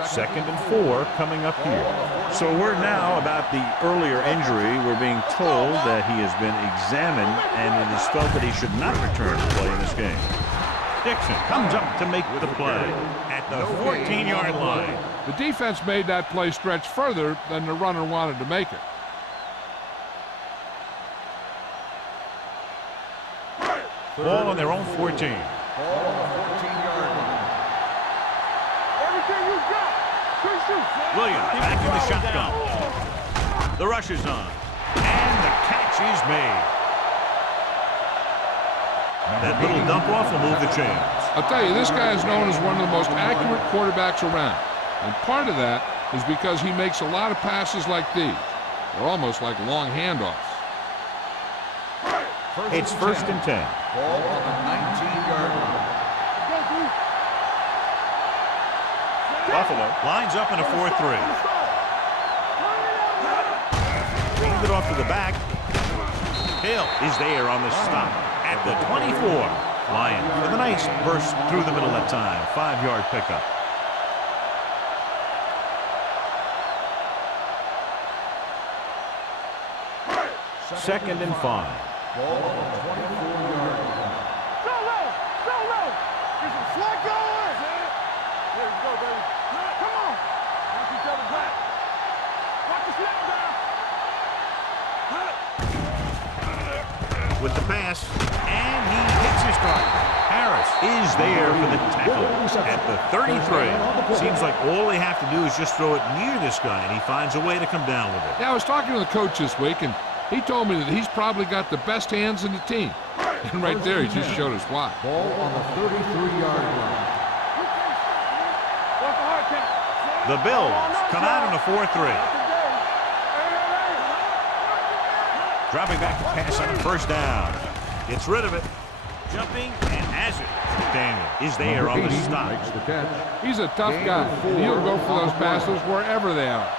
Second and 4 coming up here. So word now about the earlier injury. We're being told that he has been examined and it is felt that he should not return to play in this game. Dixon comes up to make the play at the 14-yard line. The defense made that play stretch further than the runner wanted to make it. Ball on their own 14. Everything you got. Williams back in the shotgun. The rush is on. And the catch is made. That little dump off will move the chains. I'll tell you, this guy is known as one of the most accurate quarterbacks around. And part of that is because he makes a lot of passes like these. They're almost like long handoffs. It's first and 10. Ball on the 19-yard line. Buffalo lines up in a 4-3. Hand it off to the back. Hill is there on the stop at the 24. Lions with a nice burst through the middle that time. 5-yard pickup. Second and 5. Ball on the 24-yard line. Go low. Get some slack going. There you go, baby. Come on. Knock each other back. Watch the snap down. With the pass, and he hits his target. Harris is there for the tackle at the 33. Seems like all they have to do is just throw it near this guy, and he finds a way to come down with it. Yeah, I was talking to the coach this week, and he told me that he's probably got the best hands in the team. And right there, he just showed us why. Ball on the 33-yard line. The Bills come out in a 4-3. Dropping back to pass on a first down. Gets rid of it. Jumping and has it. Daniel is there on the stop. Makes the catch. He's a tough guy, and he'll go for those passes wherever they are.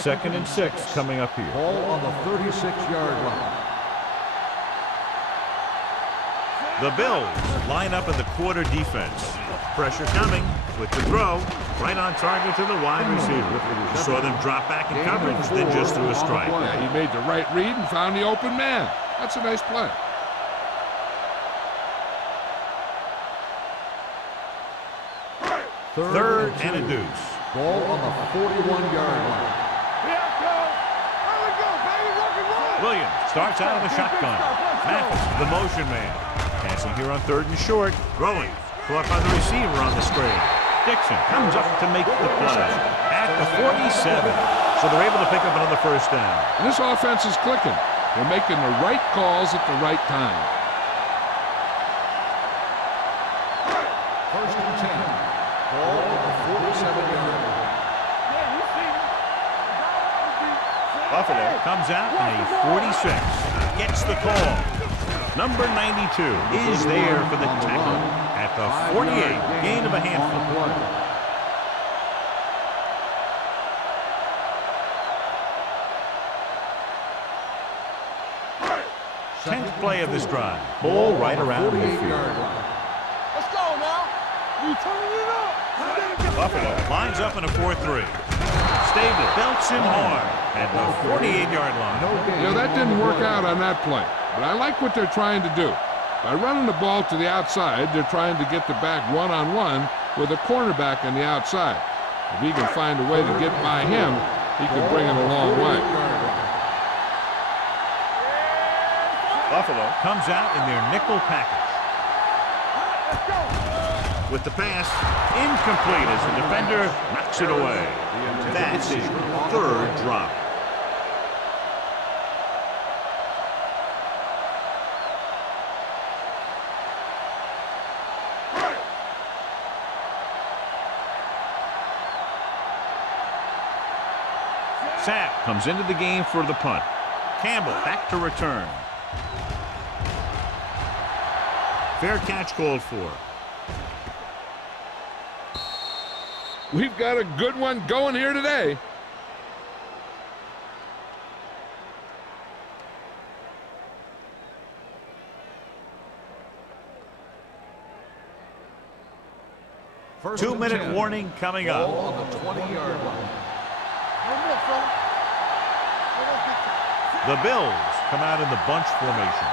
Second and 6 coming up here. Ball on the 36-yard line. The Bills line up in the quarter defense. Pressure coming with the throw. Right on target to the wide receiver. You saw them drop back in coverage, then just threw a strike. Yeah, he made the right read and found the open man. That's a nice play. Third and a deuce. Ball on the 41-yard line. Williams starts out of the shotgun. Mathis, the motion man. Passing here on third and short. Throwing. Caught by the receiver on the screen. Dixon comes up to make the play at the 47. So they're able to pick up another first down. And this offense is clicking. They're making the right calls at the right time. First and 10. Ball on the 47-yard line. Buffalo comes out in a 46. Gets the call. Number 92 is there for the tackle at the 48. Gain of a handful. 10th play of this drive. Ball right around midfield. Let's go now. You turning it up. Buffalo lines up in a 4-3. Stable belts him hard at the 48-yard line. You know, that didn't work out on that play, but I like what they're trying to do. By running the ball to the outside, they're trying to get the back one-on-one with a cornerback on the outside. If he can find a way to get by him, he can bring it a long way. Buffalo comes out in their nickel package. With the pass, incomplete as the defender knocks it away. That's his third drop. Sapp comes into the game for the punt. Campbell back to return. Fair catch called for. We've got a good one going here today. First 2-minute 10. warning coming up. Ball on the 20-yard line. The Bills come out in the bunch formation.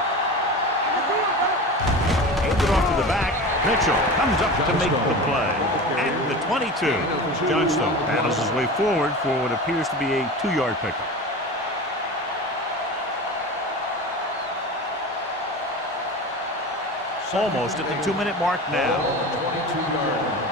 Hands it off to the back. Mitchell comes up to make the play. At the 22, Johnstone battles his way forward for what appears to be a 2-yard pickup. Almost at the 2-minute mark now. 22-yard line.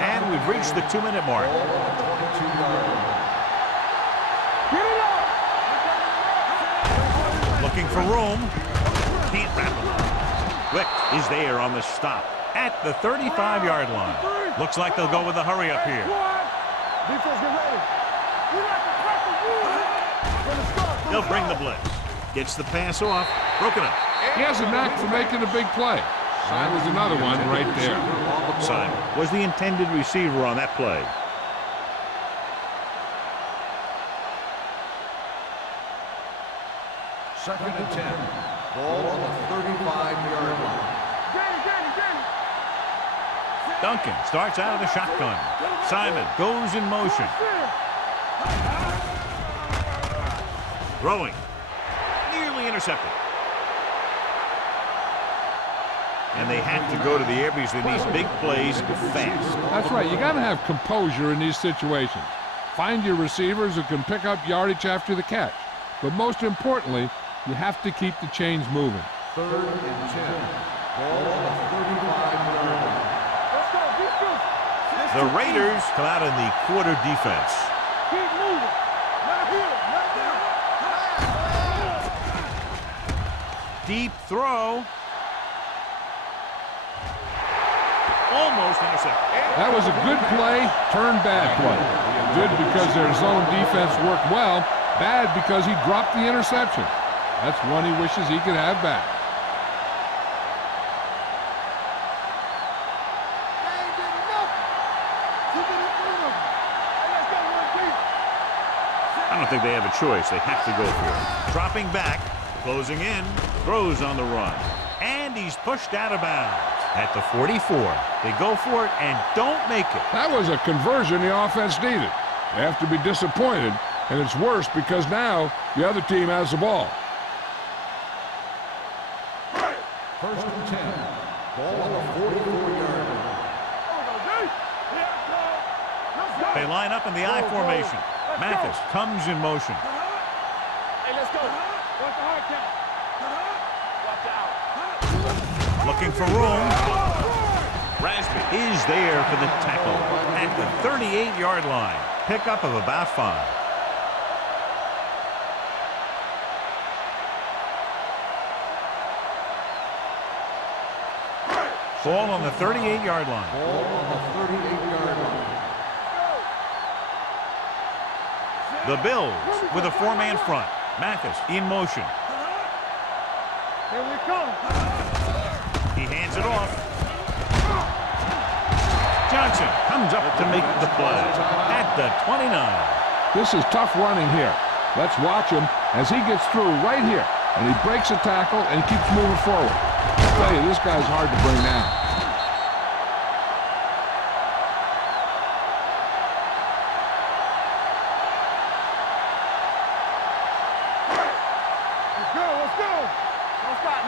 And we've reached the 2-minute mark. Ball on the 22-yard line. Looking for room. Can't wrap him up. Wick is there on the stop at the 35-yard line. Looks like they'll go with a hurry up here. Defense, get ready. We like to crack the wood. They'll bring the blitz. Gets the pass off. Broken up. He has a knack for making a big play. That was another one right there. Simon was the intended receiver on that play. Second and 10. Ball on the 35-yard line. Duncan starts out of the shotgun. Simon goes in motion. Throwing. Nearly intercepted. And they have to go to the air because they need big plays fast. That's right. You got to have composure in these situations. Find your receivers who can pick up yardage after the catch. But most importantly, you have to keep the chains moving. Third and 10. Ball on the 35-yard line. The Raiders come out in the quarter defense. Keep moving. Not here. Not there. Deep throw. Almost intercepted. That was a good play, turned bad play. Good because their zone defense worked well. Bad because he dropped the interception. That's one he wishes he could have back. I don't think they have a choice. They have to go for it. Dropping back, closing in, throws on the run. And he's pushed out of bounds at the 44. They go for it and don't make it. That was a conversion the offense needed. They have to be disappointed, and it's worse because now the other team has the ball. First and 10. Ball on the 44-yard line. They line up in the I formation. Mathis comes in motion. Hey, let's go. Watch the hard count. Watch out. Looking for room. Rasby is there for the tackle at the 38-yard line. Pickup of about 5. Ball on the 38-yard line. Ball on the 38-yard line. The Bills with a 4-man front. Mathis in motion. Here we come. He hands it off. Johnson comes up to make the play at the 29. This is tough running here. Let's watch him as he gets through right here. And he breaks a tackle and keeps moving forward. I tell you, this guy's hard to bring down.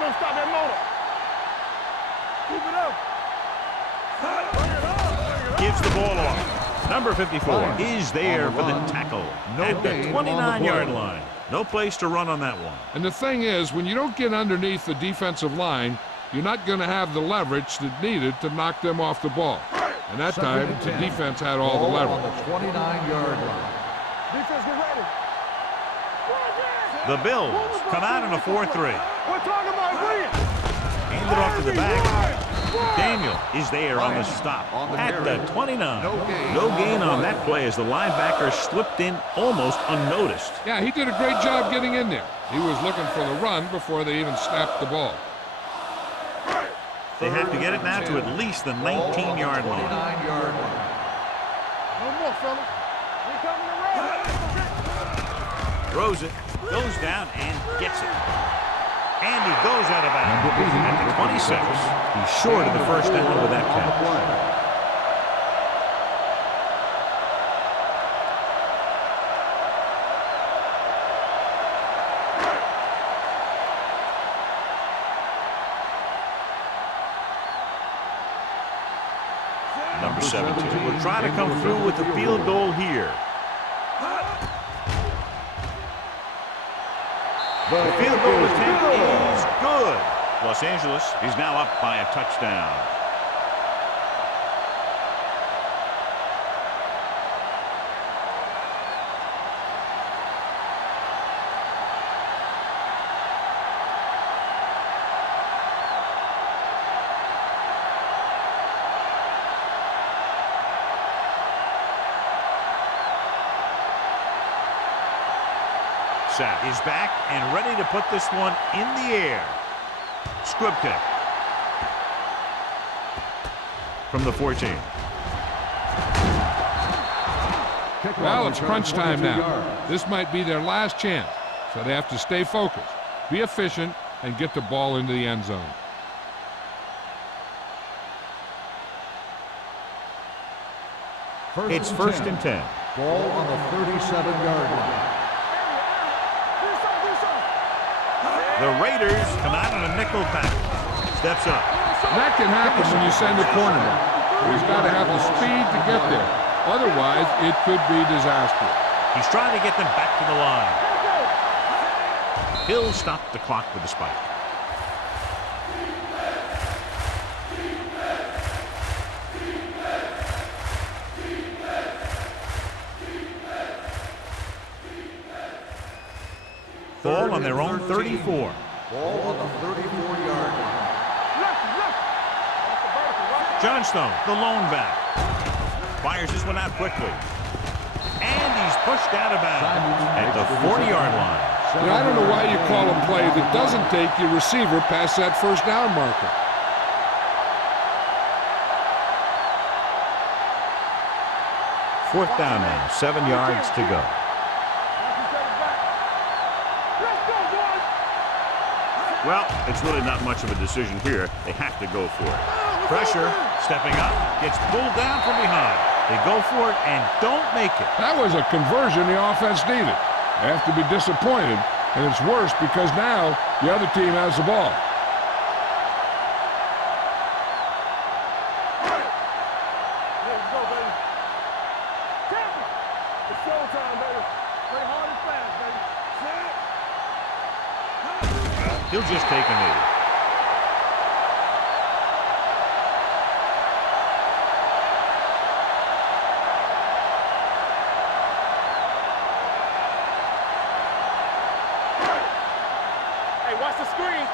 Don't stop that motor. Keep it up. Gives the ball off. Number 54 is there for the tackle at the 29-yard line. No place to run on that one. And the thing is, when you don't get underneath the defensive line, you're not going to have the leverage that needed to knock them off the ball. And that time, the defense had all the leverage. On the 29-yard line. Defense, get ready. The Bills come out in a 4-3. We're talking about Williams. Hand it off to the back. Daniel is there on the stop at the 29. No gain on that play as the linebacker slipped in almost unnoticed. Yeah, he did a great job getting in there. He was looking for the run before they even snapped the ball. They have to get it now to at least the 19-yard line. No more, fella. We coming around. Throws it, goes down, and gets it. And he goes out of bounds at the 26. He's short of the first down with that catch. Number 17 will try to come through with the field goal here. The field goal attempt is good. Los Angeles is now up by a touchdown. Sack is back and ready to put this one in the air. Squib kick from the 14. Well, it's crunch time now. This might be their last chance, so they have to stay focused, be efficient, and get the ball into the end zone. It's first and 10. Ball on the 37-yard line. The Raiders come out in a nickel pack. Steps up. That can happen when you send a cornerback. He's got to have the speed to get there. Otherwise, it could be disastrous. He's trying to get them back to the line. He'll stop the clock with a spike. Ball on their own 34. Ball on the 34-yard line. Johnstone, the lone back. Fires this one out quickly. And he's pushed out of bounds at the 40-yard line. Now, I don't know why you call a play that doesn't take your receiver past that first down marker. Fourth down now, 7 yards to go. Well, it's really not much of a decision here. They have to go for it. Pressure, stepping up, gets pulled down from behind. They go for it and don't make it. That was a conversion the offense needed. They have to be disappointed, and it's worse because now the other team has the ball. Let's go, baby. Tampa. It's showtime, baby. Play hard and fast, baby. Set. He'll just take a knee. Hey, watch the screen.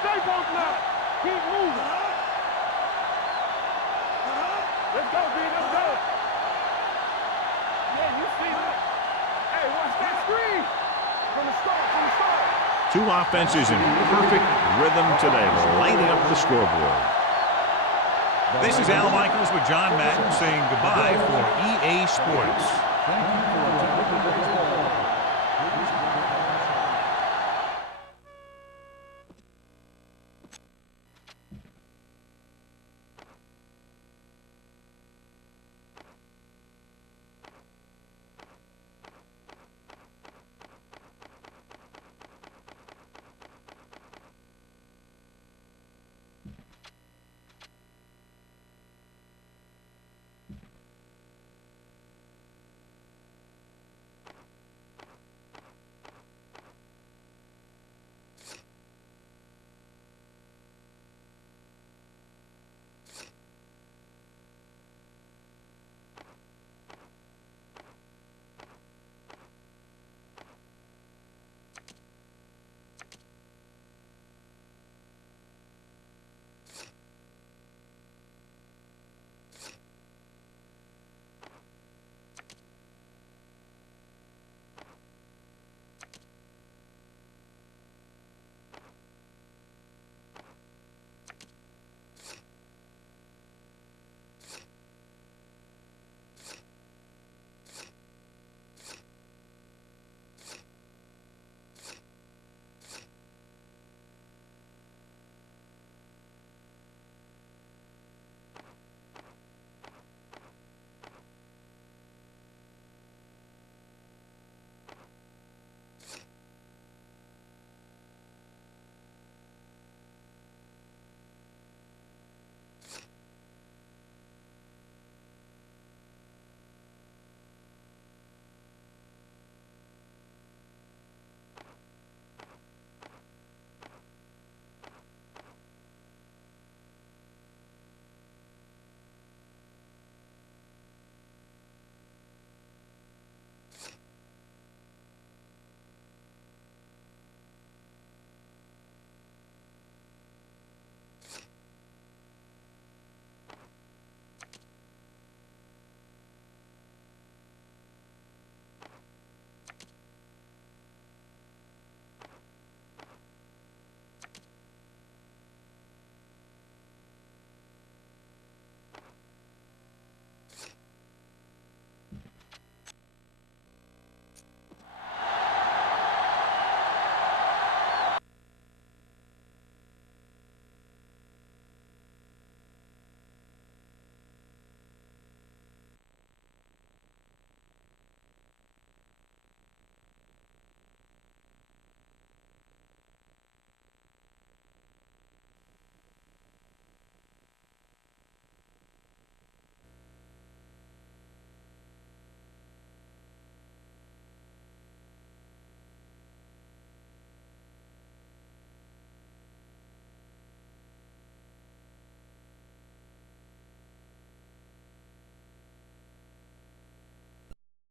Stay both now. Keep moving. Let's go, B. Let's go. Yeah, you see that. Hey, watch that screen. From the start, from the start. Two offenses in perfect rhythm today, lighting up the scoreboard. This is Al Michaels with John Madden saying goodbye for EA Sports. Thank you for attending